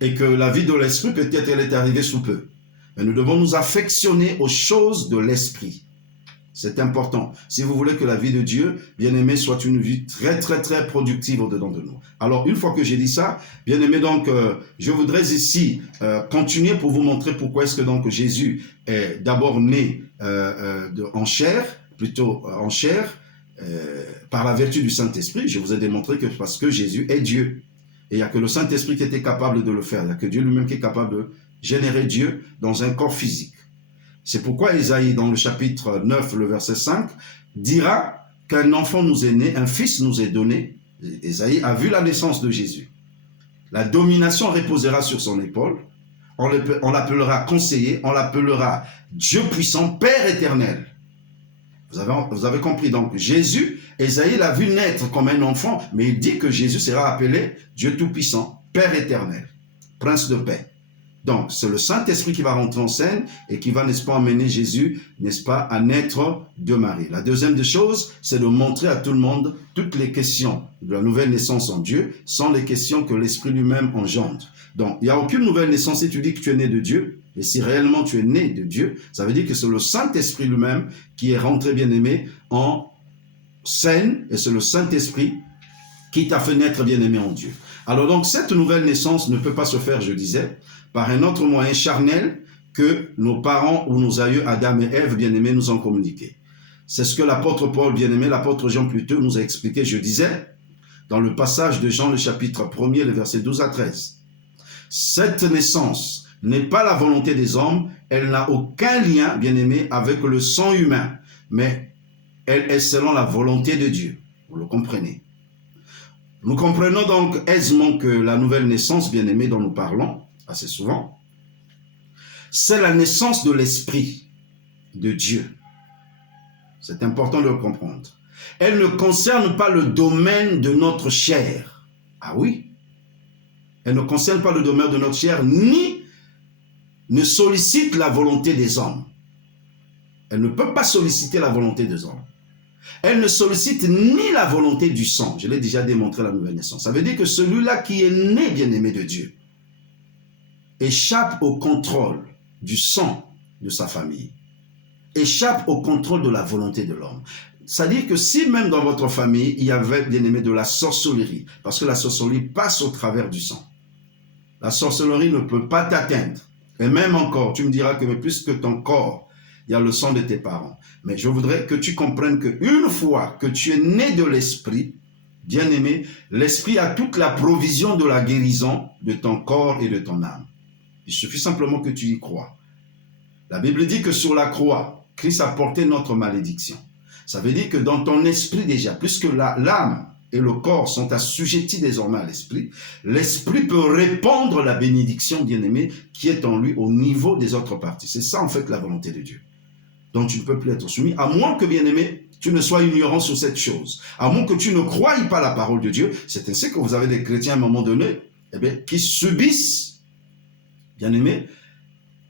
Et que la vie de l'esprit, peut-être, elle est arrivée sous peu. Mais nous devons nous affectionner aux choses de l'esprit. C'est important. Si vous voulez que la vie de Dieu, bien aimé, soit une vie très, très, très productive au-dedans de nous. Alors, une fois que j'ai dit ça, bien aimé, donc, je voudrais ici continuer pour vous montrer pourquoi est-ce que donc Jésus est d'abord né en chair, par la vertu du Saint-Esprit. Je vous ai démontré que parce que Jésus est Dieu. Et il n'y a que le Saint-Esprit qui était capable de le faire. Il n'y a que Dieu lui-même qui est capable de générer Dieu dans un corps physique. C'est pourquoi Ésaïe, dans le chapitre 9, le verset 5, dira qu'un enfant nous est né, un fils nous est donné. Ésaïe a vu la naissance de Jésus. La domination reposera sur son épaule. On l'appellera conseiller, on l'appellera Dieu puissant, Père éternel. Vous avez compris, donc Jésus, Ésaïe l'a vu naître comme un enfant, mais il dit que Jésus sera appelé Dieu tout-puissant, Père éternel, Prince de paix. Donc, c'est le Saint-Esprit qui va rentrer en scène et qui va, n'est-ce pas, amener Jésus, n'est-ce pas, à naître de Marie. La deuxième des choses, c'est de montrer à tout le monde toutes les questions de la nouvelle naissance en Dieu sont les questions que l'Esprit lui-même engendre. Donc, il n'y a aucune nouvelle naissance si tu dis que tu es né de Dieu. Et si réellement tu es né de Dieu, ça veut dire que c'est le Saint-Esprit lui-même qui est rentré, bien-aimé, en scène. Et c'est le Saint-Esprit qui t'a fait naître, bien-aimé, en Dieu. Alors donc, cette nouvelle naissance ne peut pas se faire, je disais, par un autre moyen charnel que nos parents ou nos aïeux Adam et Ève, bien-aimés, nous ont communiqué. C'est ce que l'apôtre Paul, bien-aimé, l'apôtre Jean plutôt, nous a expliqué, je disais, dans le passage de Jean, le chapitre 1er, le verset 12 à 13. Cette naissance n'est pas la volonté des hommes, elle n'a aucun lien, bien-aimé, avec le sang humain, mais elle est selon la volonté de Dieu. Vous le comprenez. Nous comprenons donc aisément que la nouvelle naissance, bien-aimé, dont nous parlons assez souvent, c'est la naissance de l'Esprit de Dieu. C'est important de le comprendre. Elle ne concerne pas le domaine de notre chair. Ah oui? Elle ne concerne pas le domaine de notre chair, ni ne sollicite la volonté des hommes. Elle ne peut pas solliciter la volonté des hommes. Elle ne sollicite ni la volonté du sang. Je l'ai déjà démontré, la nouvelle naissance. Ça veut dire que celui-là qui est né, bien-aimé de Dieu, échappe au contrôle du sang de sa famille, échappe au contrôle de la volonté de l'homme. C'est-à-dire que si même dans votre famille, il y avait, bien-aimé, de la sorcellerie, parce que la sorcellerie passe au travers du sang, la sorcellerie ne peut pas t'atteindre. Et même encore, tu me diras que mais puisque ton corps, il y a le sang de tes parents. Mais je voudrais que tu comprennes qu'une fois que tu es né de l'Esprit, bien-aimé, l'Esprit a toute la provision de la guérison de ton corps et de ton âme. Il suffit simplement que tu y crois. La Bible dit que sur la croix, Christ a porté notre malédiction. Ça veut dire que dans ton esprit déjà, puisque l'âme et le corps sont assujettis désormais à l'esprit, l'esprit peut répandre la bénédiction, bien-aimé, qui est en lui au niveau des autres parties. C'est ça en fait la volonté de Dieu. Donc tu ne peux plus être soumis, à moins que, bien-aimé, tu ne sois ignorant sur cette chose. À moins que tu ne croies pas la parole de Dieu. C'est ainsi que vous avez des chrétiens à un moment donné, eh bien, qui subissent, bien-aimé,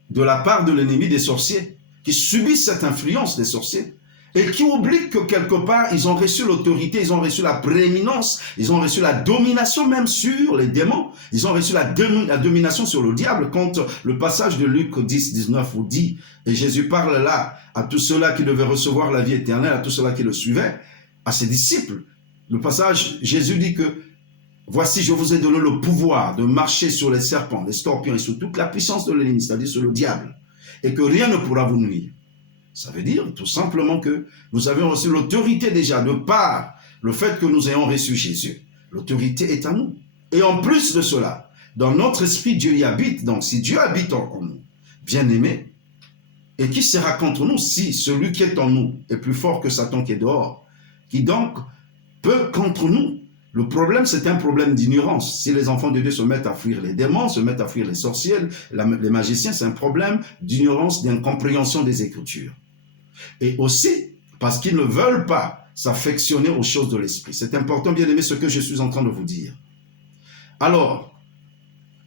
de la part de l'ennemi des sorciers, qui subissent cette influence des sorciers. et qui oublient que quelque part, ils ont reçu l'autorité, ils ont reçu la prééminence, ils ont reçu la domination même sur les démons, ils ont reçu la domination sur le diable. Quand le passage de Luc 10, 19 vous dit, et Jésus parle là à tous ceux-là qui devaient recevoir la vie éternelle, à tous ceux-là qui le suivaient, à ses disciples. Le passage, Jésus dit que voici, je vous ai donné le pouvoir de marcher sur les serpents, les scorpions et sur toute la puissance de l'ennemi, c'est-à-dire sur le diable, et que rien ne pourra vous nuire. Ça veut dire tout simplement que nous avons reçu l'autorité déjà de par le fait que nous ayons reçu Jésus. L'autorité est à nous. Et en plus de cela, dans notre esprit, Dieu y habite. Donc si Dieu habite en nous, bien-aimé, et qui sera contre nous si celui qui est en nous est plus fort que Satan qui est dehors, qui donc peut contre nous? Le problème, c'est un problème d'ignorance. Si les enfants de Dieu se mettent à fuir les démons, se mettent à fuir les sorciers, les magiciens, c'est un problème d'ignorance, d'incompréhension des Écritures. Et aussi, parce qu'ils ne veulent pas s'affectionner aux choses de l'esprit. C'est important, bien aimé, ce que je suis en train de vous dire. Alors,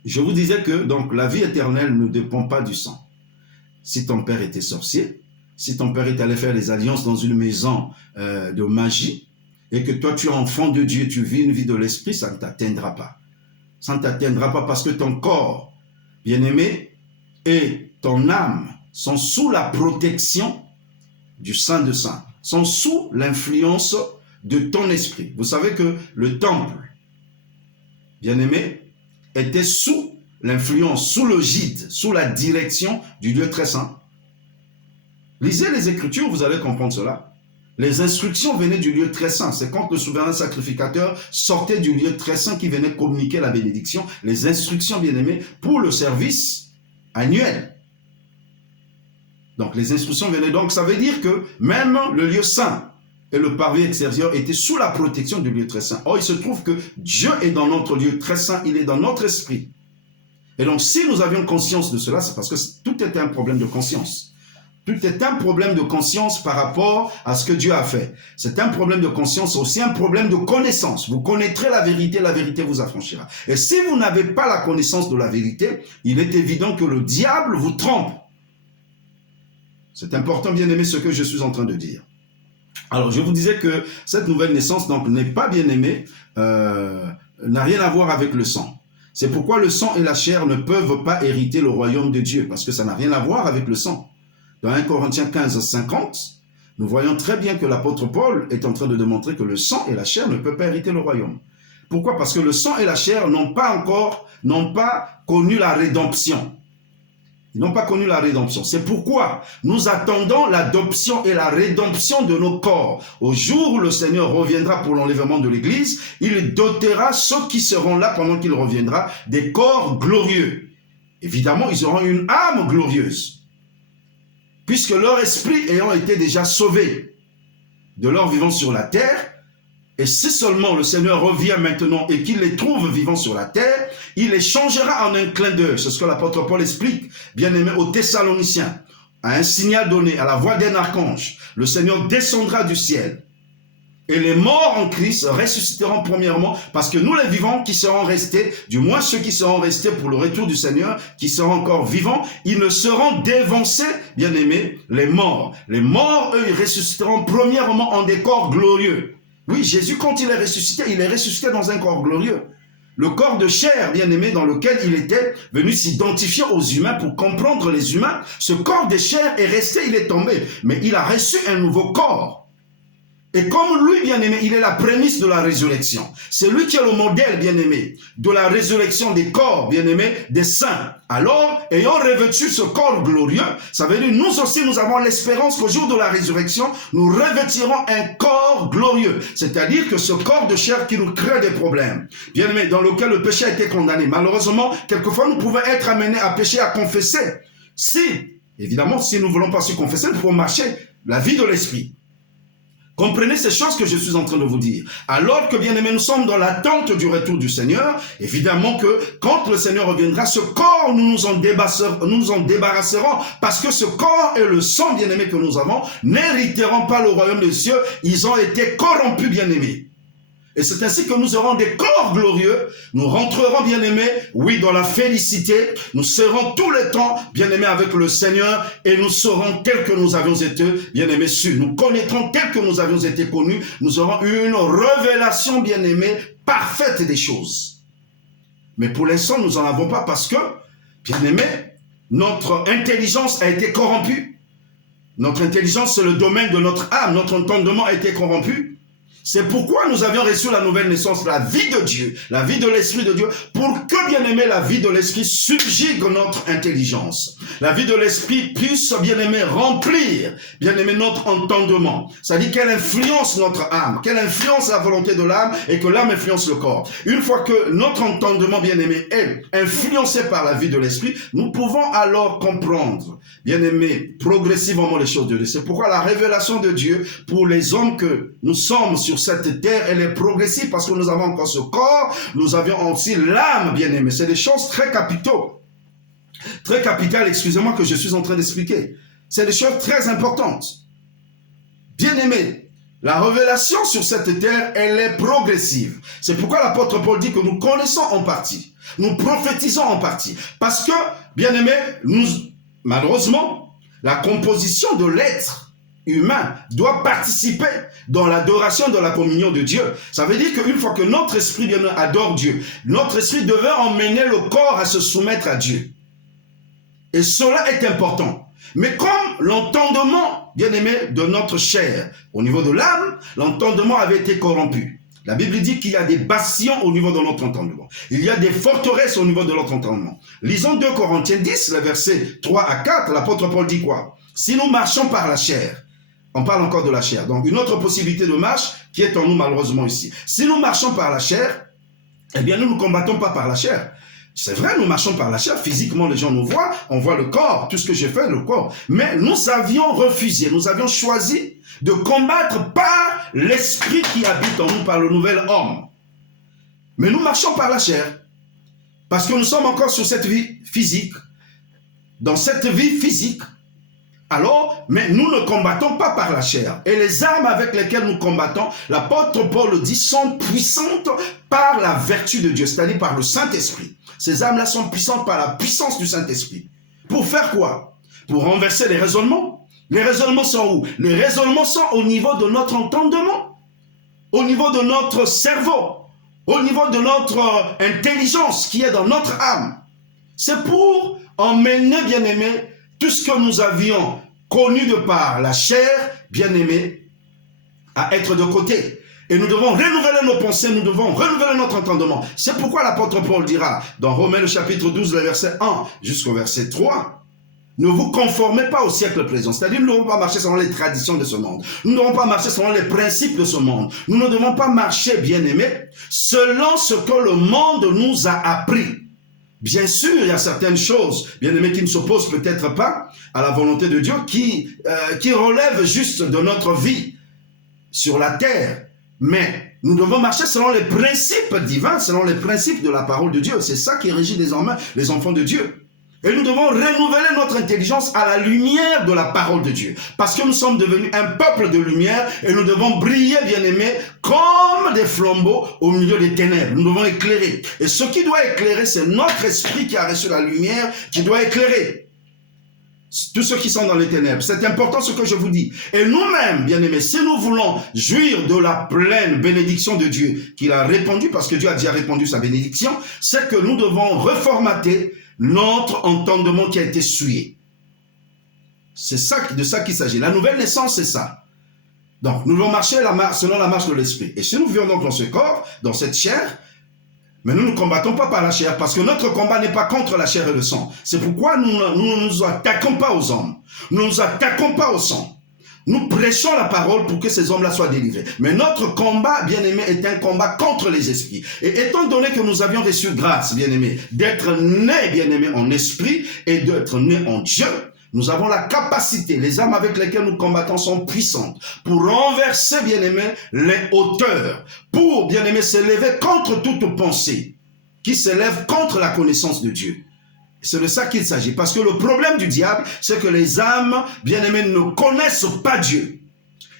je vous disais que donc, la vie éternelle ne dépend pas du sang. Si ton père était sorcier, si ton père est allé faire des alliances dans une maison de magie, et que toi tu es enfant de Dieu, tu vis une vie de l'esprit, ça ne t'atteindra pas. Ça ne t'atteindra pas parce que ton corps, bien-aimé, et ton âme sont sous la protection du Saint de Saints, sont sous l'influence de ton esprit. Vous savez que le temple, bien-aimé, était sous l'influence, sous le gîte, sous la direction du Dieu très saint. Lisez les Écritures, vous allez comprendre cela. Les instructions venaient du lieu très saint. C'est quand le souverain sacrificateur sortait du lieu très saint qui venait communiquer la bénédiction, les instructions, bien-aimées, pour le service annuel. Donc les instructions venaient donc, ça veut dire que même le lieu saint et le parvis extérieur étaient sous la protection du lieu très saint. Or, il se trouve que Dieu est dans notre lieu très saint, il est dans notre esprit. Et donc, si nous avions conscience de cela, c'est parce que tout était un problème de conscience. Tout est un problème de conscience par rapport à ce que Dieu a fait. C'est un problème de conscience, c'est aussi un problème de connaissance. Vous connaîtrez la vérité vous affranchira. Et si vous n'avez pas la connaissance de la vérité, il est évident que le diable vous trompe. C'est important, bien aimé, ce que je suis en train de dire. Alors, je vous disais que cette nouvelle naissance donc n'est pas bien aimée, n'a rien à voir avec le sang. C'est pourquoi le sang et la chair ne peuvent pas hériter le royaume de Dieu, parce que ça n'a rien à voir avec le sang. Dans 1 Corinthiens 15, 50, nous voyons très bien que l'apôtre Paul est en train de démontrer que le sang et la chair ne peuvent pas hériter le royaume. Pourquoi? Parce que le sang et la chair n'ont pas connu la rédemption. Ils n'ont pas connu la rédemption. C'est pourquoi nous attendons l'adoption et la rédemption de nos corps. Au jour où le Seigneur reviendra pour l'enlèvement de l'Église, il dotera ceux qui seront là pendant qu'il reviendra des corps glorieux. Évidemment, ils auront une âme glorieuse, puisque leur esprit ayant été déjà sauvé de leur vivant sur la terre. Et si seulement le Seigneur revient maintenant et qu'il les trouve vivants sur la terre, il les changera en un clin d'œil. C'est ce que l'apôtre Paul explique, bien aimé, aux Thessaloniciens. À un signal donné, à la voix d'un archange, le Seigneur descendra du ciel. Et les morts en Christ ressusciteront premièrement, parce que nous les vivants qui serons restés, du moins ceux qui seront restés pour le retour du Seigneur, qui seront encore vivants, ils ne seront dévancés, bien aimés, les morts. Les morts, eux, ils ressusciteront premièrement en des corps glorieux. Oui, Jésus, quand il est ressuscité dans un corps glorieux. Le corps de chair, bien aimé, dans lequel il était venu s'identifier aux humains pour comprendre les humains. Ce corps de chair est resté, il est tombé, mais il a reçu un nouveau corps. Et comme lui, bien-aimé, il est la prémisse de la résurrection. C'est lui qui est le modèle, bien-aimé, de la résurrection des corps, bien-aimé, des saints. Alors, ayant revêtu ce corps glorieux, ça veut dire nous aussi, nous avons l'espérance qu'au jour de la résurrection, nous revêtirons un corps glorieux. C'est-à-dire que ce corps de chair qui nous crée des problèmes, bien-aimé, dans lequel le péché a été condamné. Malheureusement, quelquefois, nous pouvons être amenés à pécher, à confesser. Évidemment, si nous ne voulons pas se confesser, nous pouvons marcher la vie de l'esprit. Comprenez ces choses que je suis en train de vous dire. Alors que, bien aimés, nous sommes dans l'attente du retour du Seigneur, évidemment que quand le Seigneur reviendra, ce corps, nous nous en débarrasserons, parce que ce corps et le sang, bien aimé, que nous avons, n'hériteront pas le royaume des cieux. Ils ont été corrompus, bien aimés. Et c'est ainsi que nous aurons des corps glorieux. Nous rentrerons, bien-aimés, oui, dans la félicité. Nous serons tout le temps, bien-aimés, avec le Seigneur. Et nous serons tels que nous avions été, bien-aimés, sûrs. Nous connaîtrons tels que nous avions été connus. Nous aurons une révélation, bien-aimés, parfaite des choses. Mais pour l'instant, nous n'en avons pas parce que, bien-aimés, notre intelligence a été corrompue. Notre intelligence, c'est le domaine de notre âme. Notre entendement a été corrompu. C'est pourquoi nous avions reçu la nouvelle naissance, la vie de Dieu, la vie de l'Esprit de Dieu, pour que, bien-aimé, la vie de l'Esprit subjugue notre intelligence. La vie de l'Esprit puisse, bien-aimé, remplir, bien-aimé, notre entendement. C'est-à-dire qu'elle influence notre âme, qu'elle influence la volonté de l'âme et que l'âme influence le corps. Une fois que notre entendement, bien-aimé, est influencé par la vie de l'Esprit, nous pouvons alors comprendre, bien-aimé, progressivement les choses de Dieu. C'est pourquoi la révélation de Dieu pour les hommes que nous sommes sur cette terre, elle est progressive parce que nous avons encore ce corps, nous avions aussi l'âme, bien-aimé. C'est des choses très capitales, excusez-moi, que je suis en train d'expliquer. C'est des choses très importantes. Bien-aimé, la révélation sur cette terre, elle est progressive. C'est pourquoi l'apôtre Paul dit que nous connaissons en partie, nous prophétisons en partie. Parce que, bien-aimé, malheureusement, la composition de l'être humain doit participer dans l'adoration de la communion de Dieu. Ça veut dire qu'une fois que notre esprit bien adore Dieu, notre esprit devait emmener le corps à se soumettre à Dieu. Et cela est important. Mais comme l'entendement, bien-aimé, de notre chair, au niveau de l'âme, l'entendement avait été corrompu. La Bible dit qu'il y a des bastions au niveau de notre entendement. Il y a des forteresses au niveau de notre entendement. Lisons 2 Corinthiens 10, les versets 3 à 4, l'apôtre Paul dit quoi? Si nous marchons par la chair, on parle encore de la chair. Donc, une autre possibilité de marche qui est en nous, malheureusement, ici. Si nous marchons par la chair, eh bien, nous ne combattons pas par la chair. C'est vrai, nous marchons par la chair. Physiquement, les gens nous voient. On voit le corps. Tout ce que j'ai fait, le corps. Mais nous avions refusé. Nous avions choisi de combattre par l'esprit qui habite en nous, par le nouvel homme. Mais nous marchons par la chair. Parce que nous sommes encore sur cette vie physique. Dans cette vie physique, alors, mais nous ne combattons pas par la chair. Et les armes avec lesquelles nous combattons, l'apôtre Paul dit, sont puissantes par la vertu de Dieu, c'est-à-dire par le Saint-Esprit. Ces armes-là sont puissantes par la puissance du Saint-Esprit. Pour faire quoi? Pour renverser les raisonnements. Les raisonnements sont où? Les raisonnements sont au niveau de notre entendement, au niveau de notre cerveau, au niveau de notre intelligence qui est dans notre âme. C'est pour emmener, bien-aimé, tout ce que nous avions connu de par la chair, bien-aimé, à être de côté. Et nous devons renouveler nos pensées, nous devons renouveler notre entendement. C'est pourquoi l'apôtre Paul dira, dans Romains le chapitre 12, le verset 1 jusqu'au verset 3, ne vous conformez pas au siècle présent. C'est-à-dire, nous ne devons pas marcher selon les traditions de ce monde. Nous ne devons pas marcher selon les principes de ce monde. Nous ne devons pas marcher, bien-aimé, selon ce que le monde nous a appris. Bien sûr, il y a certaines choses, bien aimé, qui ne s'opposent peut-être pas à la volonté de Dieu, qui relèvent juste de notre vie sur la terre. Mais nous devons marcher selon les principes divins, selon les principes de la parole de Dieu. C'est ça qui régit désormais les enfants de Dieu. Et nous devons renouveler notre intelligence à la lumière de la parole de Dieu. Parce que nous sommes devenus un peuple de lumière et nous devons briller, bien-aimés, comme des flambeaux au milieu des ténèbres. Nous devons éclairer. Et ce qui doit éclairer, c'est notre esprit qui a reçu la lumière qui doit éclairer tous ceux qui sont dans les ténèbres. C'est important ce que je vous dis. Et nous-mêmes, bien-aimés, si nous voulons jouir de la pleine bénédiction de Dieu qu'il a répandue, parce que Dieu a déjà répandu sa bénédiction, c'est que nous devons reformater notre entendement qui a été souillé. C'est ça, de ça qu'il s'agit. La nouvelle naissance, c'est ça. Donc, nous devons marcher selon la marche de l'esprit. Et si nous vivons donc dans ce corps, dans cette chair, mais nous ne combattons pas par la chair, parce que notre combat n'est pas contre la chair et le sang. C'est pourquoi nous ne nous attaquons pas aux hommes. Nous ne nous attaquons pas au sang. Nous prêchons la parole pour que ces hommes-là soient délivrés. Mais notre combat, bien-aimé, est un combat contre les esprits. Et étant donné que nous avions reçu grâce, bien-aimé, d'être nés, bien-aimé, en esprit et d'être nés en Dieu, nous avons la capacité, les armes avec lesquelles nous combattons sont puissantes pour renverser, bien-aimé, les hauteurs, pour, bien-aimé, s'élever contre toute pensée qui s'élève contre la connaissance de Dieu. C'est de ça qu'il s'agit. Parce que le problème du diable, c'est que les âmes, bien-aimées, ne connaissent pas Dieu.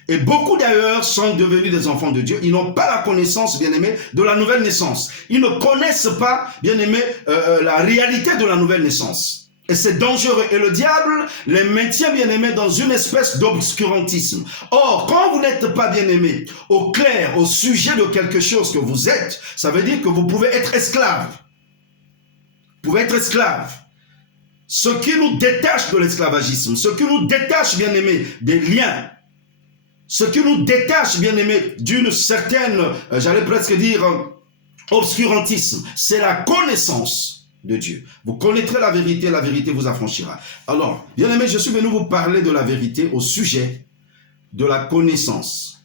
Et beaucoup d'ailleurs sont devenus des enfants de Dieu. Ils n'ont pas la connaissance, bien-aimés, de la nouvelle naissance. Ils ne connaissent pas, bien-aimés, la réalité de la nouvelle naissance. Et c'est dangereux. Et le diable les maintient, bien-aimés, dans une espèce d'obscurantisme. Or, quand vous n'êtes pas, bien-aimés, au clair, au sujet de quelque chose que vous êtes, ça veut dire que vous pouvez être esclave. Vous pouvez être esclave. Ce qui nous détache de l'esclavagisme, ce qui nous détache, bien-aimés, des liens, ce qui nous détache, bien-aimés, d'une certaine, j'allais presque dire, obscurantisme, c'est la connaissance de Dieu. Vous connaîtrez la vérité vous affranchira. Alors, bien-aimés, je suis venu vous parler de la vérité au sujet de la connaissance,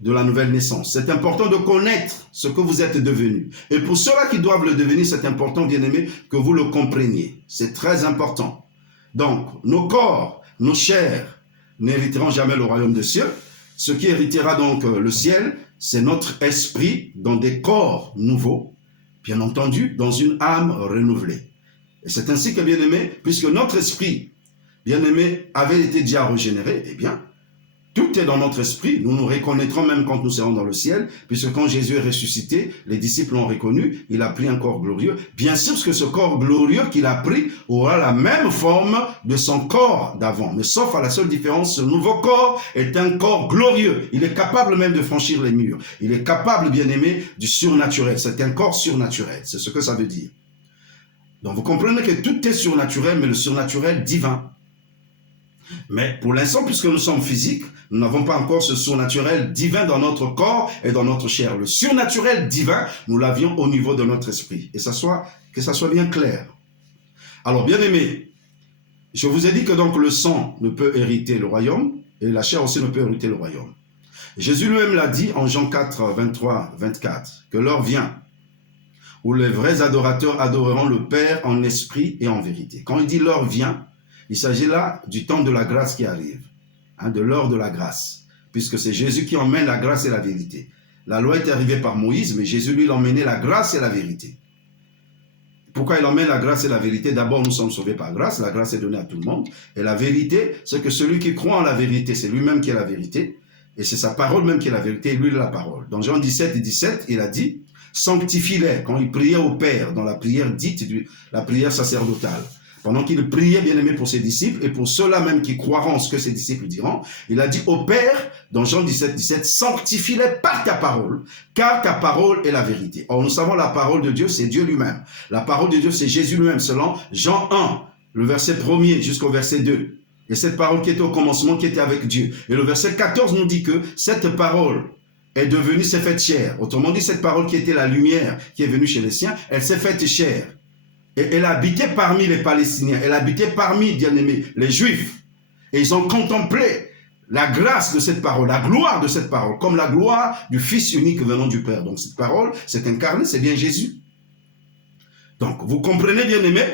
de la nouvelle naissance. C'est important de connaître ce que vous êtes devenu. Et pour ceux-là qui doivent le devenir, c'est important, bien-aimés, que vous le compreniez. C'est très important. Donc, nos corps, nos chairs, n'hériteront jamais le royaume des cieux. Ce qui héritera donc le ciel, c'est notre esprit dans des corps nouveaux, bien entendu, dans une âme renouvelée. Et c'est ainsi que, bien-aimé, puisque notre esprit, bien-aimé, avait été déjà régénéré, eh bien, tout est dans notre esprit. Nous nous reconnaîtrons même quand nous serons dans le ciel, puisque quand Jésus est ressuscité, les disciples l'ont reconnu, il a pris un corps glorieux. Bien sûr que ce corps glorieux qu'il a pris aura la même forme de son corps d'avant. Mais sauf à la seule différence, ce nouveau corps est un corps glorieux. Il est capable même de franchir les murs. Il est capable, bien aimé, du surnaturel. C'est un corps surnaturel. C'est ce que ça veut dire. Donc vous comprenez que tout est surnaturel, mais le surnaturel divin. Mais pour l'instant, puisque nous sommes physiques, nous n'avons pas encore ce surnaturel divin dans notre corps et dans notre chair. Le surnaturel divin, nous l'avions au niveau de notre esprit. Et que ça soit bien clair. Alors, bien aimé, je vous ai dit que donc le sang ne peut hériter le royaume et la chair aussi ne peut hériter le royaume. Jésus lui-même l'a dit en Jean 4, 23, 24, que l'heure vient où les vrais adorateurs adoreront le Père en esprit et en vérité. Quand il dit l'heure vient, il s'agit là du temps de la grâce qui arrive, de l'heure de la grâce, puisque c'est Jésus qui emmène la grâce et la vérité. La loi est arrivée par Moïse, mais Jésus, lui, il emmenait la grâce et la vérité. Pourquoi il emmène la grâce et la vérité? D'abord, nous sommes sauvés par grâce, la grâce est donnée à tout le monde, et la vérité, c'est que celui qui croit en la vérité, c'est lui-même qui est la vérité, et c'est sa parole même qui est la vérité, et lui, il est la parole. Dans Jean 17 et 17, il a dit, sanctifie-les, quand il priait au Père, dans la prière dite, la prière sacerdotale. Pendant qu'il priait, bien-aimé, pour ses disciples, et pour ceux-là même qui croiront en ce que ses disciples diront, il a dit au Père, dans Jean 17, 17, sanctifie-les par ta parole, car ta parole est la vérité. Or, nous savons la parole de Dieu, c'est Dieu lui-même. La parole de Dieu, c'est Jésus lui-même, selon Jean 1, le verset 1er jusqu'au verset 2. Et cette parole qui était au commencement, qui était avec Dieu. Et le verset 14 nous dit que cette parole est devenue, s'est faite chair. Autrement dit, cette parole qui était la lumière, qui est venue chez les siens, elle s'est faite chair. Et elle habitait parmi les Palestiniens, elle habitait parmi, bien-aimés, les Juifs. Et ils ont contemplé la grâce de cette parole, la gloire de cette parole, comme la gloire du Fils unique venant du Père. Donc cette parole, c'est incarné, c'est bien Jésus. Donc vous comprenez, bien-aimés,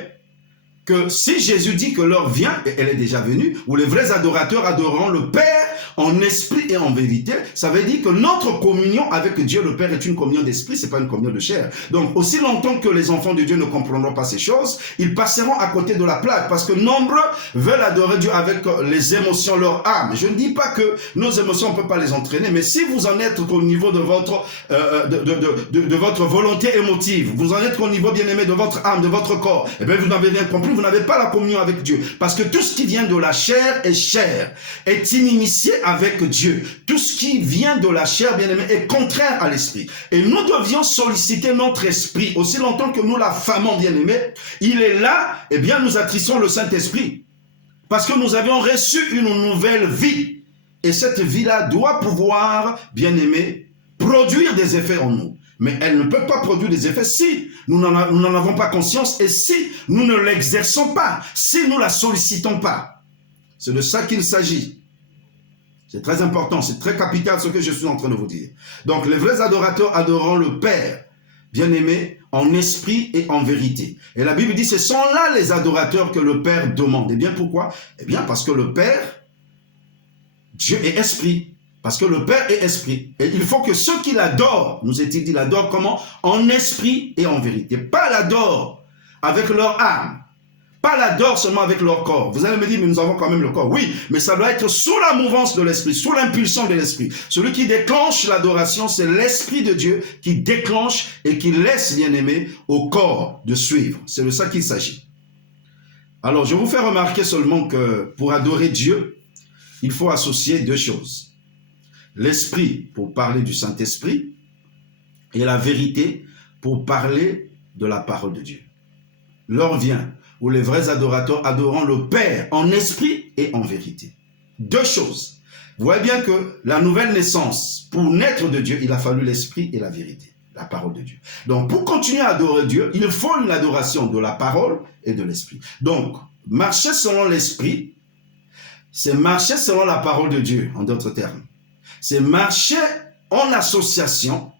que si Jésus dit que l'heure vient, et elle est déjà venue, où les vrais adorateurs adoreront le Père en esprit et en vérité, ça veut dire que notre communion avec Dieu le Père est une communion d'esprit, c'est pas une communion de chair. Donc, aussi longtemps que les enfants de Dieu ne comprendront pas ces choses, ils passeront à côté de la plaque, parce que nombreux veulent adorer Dieu avec les émotions, leur âme. Je ne dis pas que nos émotions, on ne peut pas les entraîner, mais si vous en êtes au niveau de votre, de votre volonté émotive, vous en êtes au niveau, bien-aimé, de votre âme, de votre corps, eh bien, vous n'avez rien compris, vous n'avez pas la communion avec Dieu. Parce que tout ce qui vient de la chair, est inimitié avec Dieu. Tout ce qui vient de la chair, bien-aimé, est contraire à l'esprit. Et nous devions solliciter notre esprit. Aussi longtemps que nous l'affamons, bien-aimé, il est là, eh bien, nous attristons le Saint-Esprit. Parce que nous avions reçu une nouvelle vie. Et cette vie-là doit pouvoir, bien-aimé, produire des effets en nous. Mais elle ne peut pas produire des effets si nous n'en avons pas conscience et si nous ne l'exerçons pas, si nous ne la sollicitons pas. C'est de ça qu'il s'agit. C'est très important, c'est très capital ce que je suis en train de vous dire. Donc les vrais adorateurs adoreront le Père, bien-aimé, en esprit et en vérité. Et la Bible dit, ce sont là les adorateurs que le Père demande. Et bien pourquoi? Eh bien parce que le Père, Dieu est esprit. Parce que le Père est esprit. Et il faut que ceux qui l'adorent, nous est-il dit, l'adorent comment? En esprit et en vérité. Pas l'adorent avec leur âme. pas l'adorent seulement avec leur corps. Vous allez me dire, mais nous avons quand même le corps. Oui, mais ça doit être sous la mouvance de l'esprit, sous l'impulsion de l'esprit. Celui qui déclenche l'adoration, c'est l'esprit de Dieu qui déclenche et qui laisse, bien aimé, au corps de suivre. C'est de ça qu'il s'agit. Alors, je vous fais remarquer seulement que pour adorer Dieu, il faut associer deux choses. L'esprit pour parler du Saint-Esprit et la vérité pour parler de la parole de Dieu. L'heure vient où les vrais adorateurs adoreront le Père en esprit et en vérité. Deux choses. Vous voyez bien que la nouvelle naissance, pour naître de Dieu, il a fallu l'esprit et la vérité, la parole de Dieu. Donc, pour continuer à adorer Dieu, il faut une adoration de la parole et de l'esprit. Donc, marcher selon l'esprit, c'est marcher selon la parole de Dieu, en d'autres termes. C'est marcher en association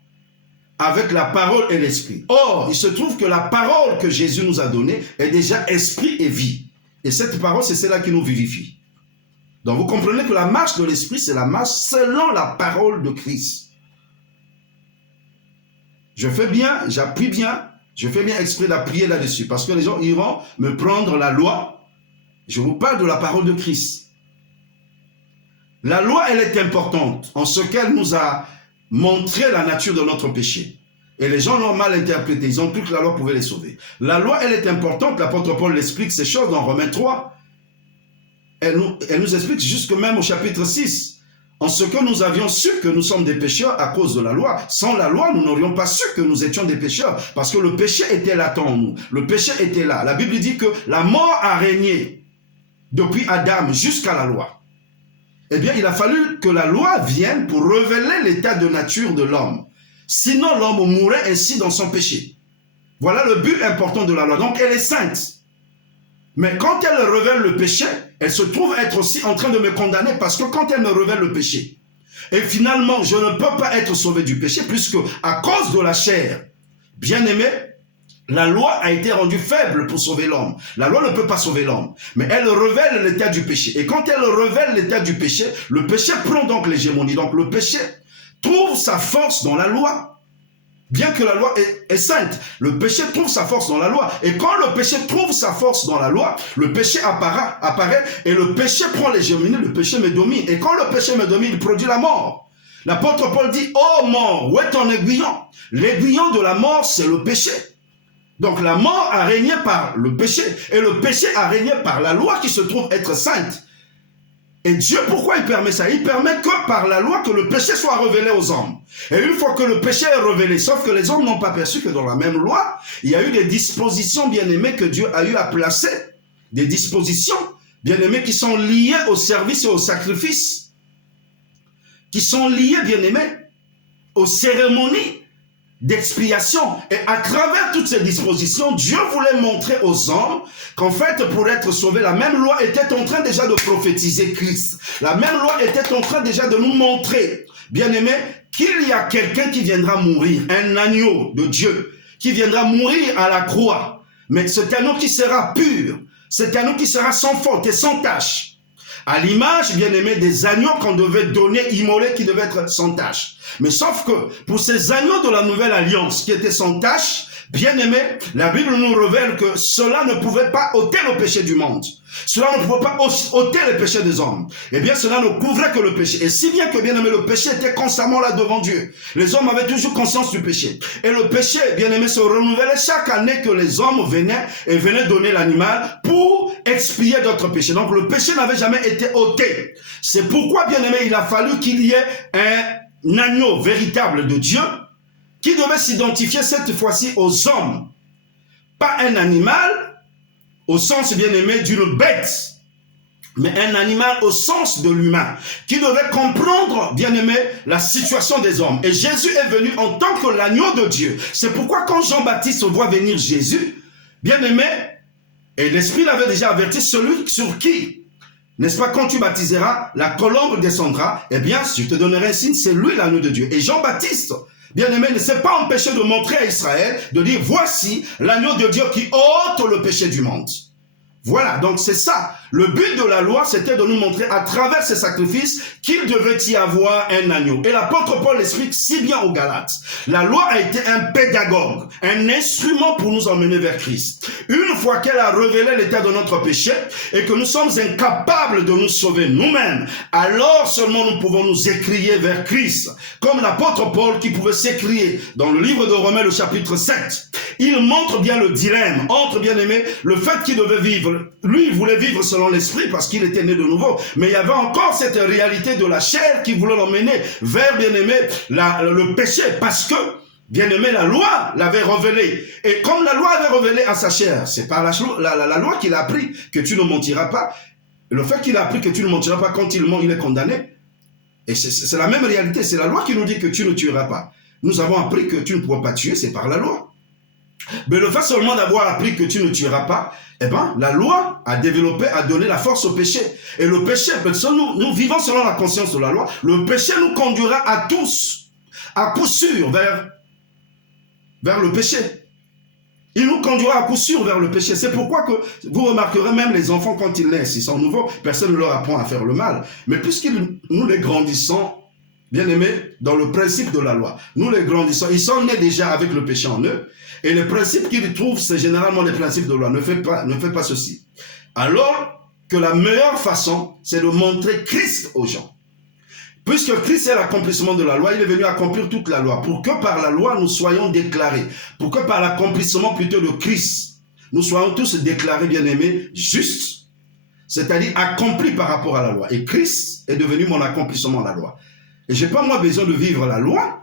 avec la parole et l'esprit. Or, il se trouve que la parole que Jésus nous a donnée est déjà esprit et vie. Et cette parole, c'est celle-là qui nous vivifie. Donc, vous comprenez que la marche de l'esprit, c'est la marche selon la parole de Christ. Je fais bien, j'appuie bien, je fais bien exprès d'appuyer là-dessus, parce que les gens iront me prendre la loi. Je vous parle de la parole de Christ. La loi, elle est importante en ce qu'elle nous a montré la nature de notre péché. Et les gens l'ont mal interprété. Ils ont cru que la loi pouvait les sauver. La loi, elle est importante. L'apôtre Paul l'explique ces choses dans Romains 3. Elle nous explique jusque même au chapitre 6. En ce que nous avions su que nous sommes des pécheurs à cause de la loi. Sans la loi, nous n'aurions pas su que nous étions des pécheurs. Parce que le péché était latent en nous. Le péché était là. La Bible dit que la mort a régné depuis Adam jusqu'à la loi. Eh bien, il a fallu que la loi vienne pour révéler l'état de nature de l'homme. Sinon, l'homme mourrait ainsi dans son péché. Voilà le but important de la loi. Donc, elle est sainte. Mais quand elle révèle le péché, elle se trouve être aussi en train de me condamner parce que quand elle me révèle le péché, et finalement, je ne peux pas être sauvé du péché puisque à cause de la chair, bien aimé, la loi a été rendue faible pour sauver l'homme. La loi ne peut pas sauver l'homme, mais elle révèle l'état du péché. Et quand elle révèle l'état du péché, le péché prend donc l'hégémonie. Donc le péché trouve sa force dans la loi. Bien que la loi est sainte, le péché trouve sa force dans la loi. Et quand le péché trouve sa force dans la loi, le péché apparaît et le péché prend l'hégémonie, le péché me domine. Et quand le péché me domine, il produit la mort. L'apôtre Paul dit, « Oh mort, où est ton aiguillon ?» L'aiguillon de la mort, c'est le péché. Donc la mort a régné par le péché et le péché a régné par la loi qui se trouve être sainte. Et Dieu, pourquoi il permet ça? Il permet que par la loi que le péché soit révélé aux hommes. Et une fois que le péché est révélé, sauf que les hommes n'ont pas perçu que dans la même loi, il y a eu des dispositions bien-aimées que Dieu a eu à placer. Des dispositions bien-aimées qui sont liées au service et au sacrifice. Qui sont liées, bien-aimées, aux cérémonies d'expiation. Et à travers toutes ces dispositions, Dieu voulait montrer aux hommes qu'en fait, pour être sauvé, la même loi était en train déjà de prophétiser Christ. La même loi était en train déjà de nous montrer, bien aimé, qu'il y a quelqu'un qui viendra mourir, un agneau de Dieu, qui viendra mourir à la croix. Mais cet agneau qui sera pur, cet agneau qui sera sans faute et sans tache. À l'image, bien aimé, des agneaux qu'on devait donner, immoler, qui devaient être sans tache. Mais sauf que, pour ces agneaux de la nouvelle alliance, qui étaient sans tache, bien aimé, la Bible nous révèle que cela ne pouvait pas ôter le péché du monde. Cela ne pouvait pas ôter le péché des hommes. Eh bien, cela ne couvrait que le péché. Et si bien que, bien aimé, le péché était constamment là devant Dieu. Les hommes avaient toujours conscience du péché. Et le péché, bien aimé, se renouvelait chaque année que les hommes venaient donner l'animal pour expier d'autres péchés. Donc, le péché n'avait jamais été ôté. C'est pourquoi, bien aimé, il a fallu qu'il y ait un agneau véritable de Dieu qui devait s'identifier cette fois-ci aux hommes. Pas un animal au sens bien-aimé d'une bête, mais un animal au sens de l'humain, qui devait comprendre, bien-aimé, la situation des hommes. Et Jésus est venu en tant que l'agneau de Dieu. C'est pourquoi quand Jean-Baptiste voit venir Jésus, bien-aimé, et l'Esprit l'avait déjà averti, celui sur qui, n'est-ce pas, quand tu baptiseras, la colombe descendra, eh bien, je te donnerai un signe, c'est lui l'agneau de Dieu. Et Jean-Baptiste, bien-aimé, ne s'est pas empêché de montrer à Israël, de dire, voici l'agneau de Dieu qui ôte le péché du monde. Voilà, donc c'est ça. Le but de la loi, c'était de nous montrer à travers ces sacrifices qu'il devait y avoir un agneau. Et l'apôtre Paul l'explique si bien aux Galates. La loi a été un pédagogue, un instrument pour nous emmener vers Christ. Une fois qu'elle a révélé l'état de notre péché et que nous sommes incapables de nous sauver nous-mêmes, alors seulement nous pouvons nous écrier vers Christ. Comme l'apôtre Paul qui pouvait s'écrier dans le livre de Romains, le chapitre 7. Il montre bien le dilemme entre, bien aimé, le fait qu'il devait vivre. Lui, il voulait vivre selon l'esprit parce qu'il était né de nouveau. Mais il y avait encore cette réalité de la chair qui voulait l'emmener vers, bien aimé, le péché. Parce que, bien aimé, la loi l'avait révélé. Et comme la loi avait révélé à sa chair, c'est par la loi qu'il a appris que tu ne mentiras pas. Le fait qu'il a appris que tu ne mentiras pas quand il ment, il est condamné. Et c'est la même réalité. C'est la loi qui nous dit que tu ne tueras pas. Nous avons appris que tu ne pourras pas tuer, c'est par la loi. Mais le fait seulement d'avoir appris que tu ne tueras pas, eh ben, la loi a développé, a donné la force au péché. Et le péché, nous vivons selon la conscience de la loi, le péché nous conduira à tous, à coup sûr, vers le péché. Il nous conduira à coup sûr vers le péché. C'est pourquoi que vous remarquerez même les enfants quand ils naissent, ils sont nouveaux, personne ne leur apprend à faire le mal. Mais puisqu'ils nous les grandissons, bien aimés, dans le principe de la loi, nous les grandissons, ils sont nés déjà avec le péché en eux. Et les principes qu'ils trouvent, c'est généralement les principes de loi. Ne fais pas ceci. Alors que la meilleure façon, c'est de montrer Christ aux gens. Puisque Christ est l'accomplissement de la loi, il est venu accomplir toute la loi. Pour que par la loi, nous soyons déclarés. Pour que par l'accomplissement plutôt de Christ, nous soyons tous déclarés, bien-aimés, justes. C'est-à-dire accomplis par rapport à la loi. Et Christ est devenu mon accomplissement à la loi. Et je n'ai pas moi besoin de vivre la loi,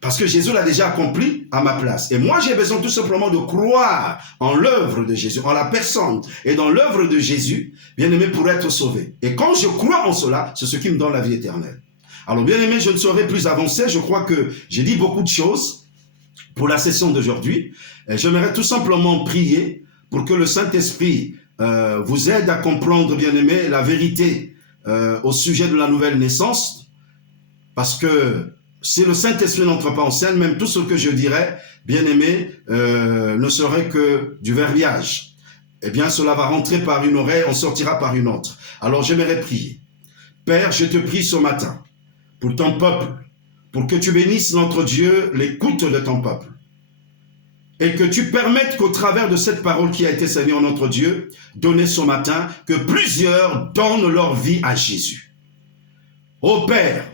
parce que Jésus l'a déjà accompli à ma place. Et moi, j'ai besoin tout simplement de croire en l'œuvre de Jésus, en la personne et dans l'œuvre de Jésus, bien aimé, pour être sauvé. Et quand je crois en cela, c'est ce qui me donne la vie éternelle. Alors, bien aimé, je ne saurais plus avancer. Je crois que j'ai dit beaucoup de choses pour la session d'aujourd'hui. J'aimerais tout simplement prier pour que le Saint-Esprit vous aide à comprendre, bien aimé, la vérité au sujet de la nouvelle naissance. Parce que si le Saint-Esprit n'entre pas en scène, même tout ce que je dirais, bien aimé, ne serait que du verbiage. Eh bien, cela va rentrer par une oreille, on sortira par une autre. Alors, j'aimerais prier. Père, je te prie ce matin pour ton peuple, pour que tu bénisses notre Dieu l'écoute de ton peuple. Et que tu permettes qu'au travers de cette parole qui a été, Seigneur notre Dieu, donnée ce matin, que plusieurs donnent leur vie à Jésus. Ô Père,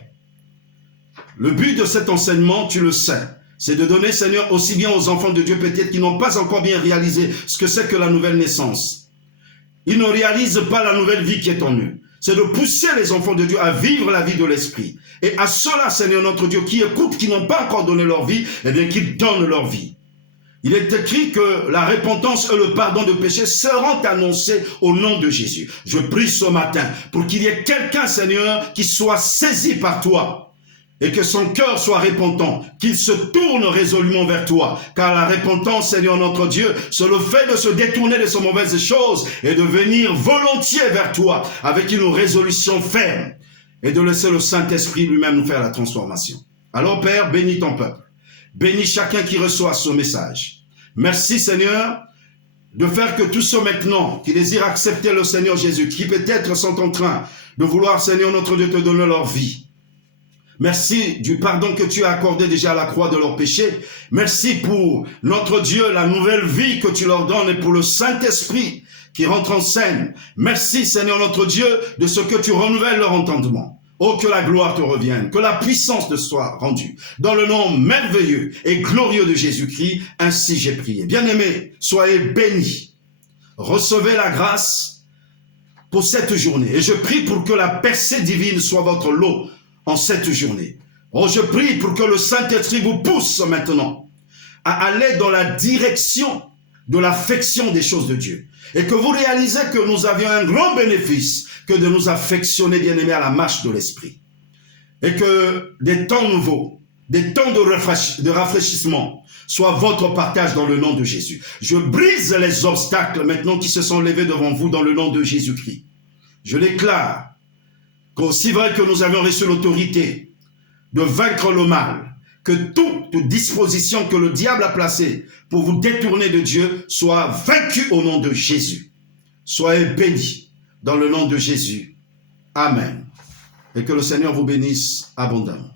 le but de cet enseignement, tu le sais, c'est de donner, Seigneur, aussi bien aux enfants de Dieu peut-être qui n'ont pas encore bien réalisé ce que c'est que la nouvelle naissance. Ils ne réalisent pas la nouvelle vie qui est en eux. C'est de pousser les enfants de Dieu à vivre la vie de l'Esprit. Et à ceux-là, Seigneur notre Dieu, qui écoutent, qui n'ont pas encore donné leur vie, eh bien, qu'ils donnent leur vie. Il est écrit que la repentance et le pardon de péché seront annoncés au nom de Jésus. Je prie ce matin pour qu'il y ait quelqu'un, Seigneur, qui soit saisi par toi. Et que son cœur soit repentant, qu'il se tourne résolument vers toi. Car la repentance, Seigneur notre Dieu, c'est le fait de se détourner de ces mauvaises choses et de venir volontiers vers toi avec une résolution ferme et de laisser le Saint-Esprit lui-même nous faire la transformation. Alors Père, bénis ton peuple. Bénis chacun qui reçoit ce message. Merci Seigneur de faire que tous ceux maintenant qui désirent accepter le Seigneur Jésus, qui peut-être sont en train de vouloir, Seigneur notre Dieu, te donner leur vie. Merci du pardon que tu as accordé déjà à la croix de leurs péchés. Merci pour notre Dieu, la nouvelle vie que tu leur donnes et pour le Saint-Esprit qui rentre en scène. Merci Seigneur notre Dieu de ce que tu renouvelles leur entendement. Oh, que la gloire te revienne, que la puissance te soit rendue. Dans le nom merveilleux et glorieux de Jésus-Christ, ainsi j'ai prié. Bien-aimés, soyez bénis. Recevez la grâce pour cette journée. Et je prie pour que la percée divine soit votre lot en cette journée. Oh, je prie pour que le Saint-Esprit vous pousse maintenant à aller dans la direction de l'affection des choses de Dieu. Et que vous réalisez que nous avions un grand bénéfice que de nous affectionner, bien-aimés, à la marche de l'Esprit. Et que des temps nouveaux, des temps de rafraîchissement soient votre partage dans le nom de Jésus. Je brise les obstacles maintenant qui se sont levés devant vous dans le nom de Jésus-Christ. Je déclare qu'aussi vrai que nous avons reçu l'autorité de vaincre le mal, que toute disposition que le diable a placée pour vous détourner de Dieu soit vaincue au nom de Jésus. Soyez bénis dans le nom de Jésus. Amen. Et que le Seigneur vous bénisse abondamment.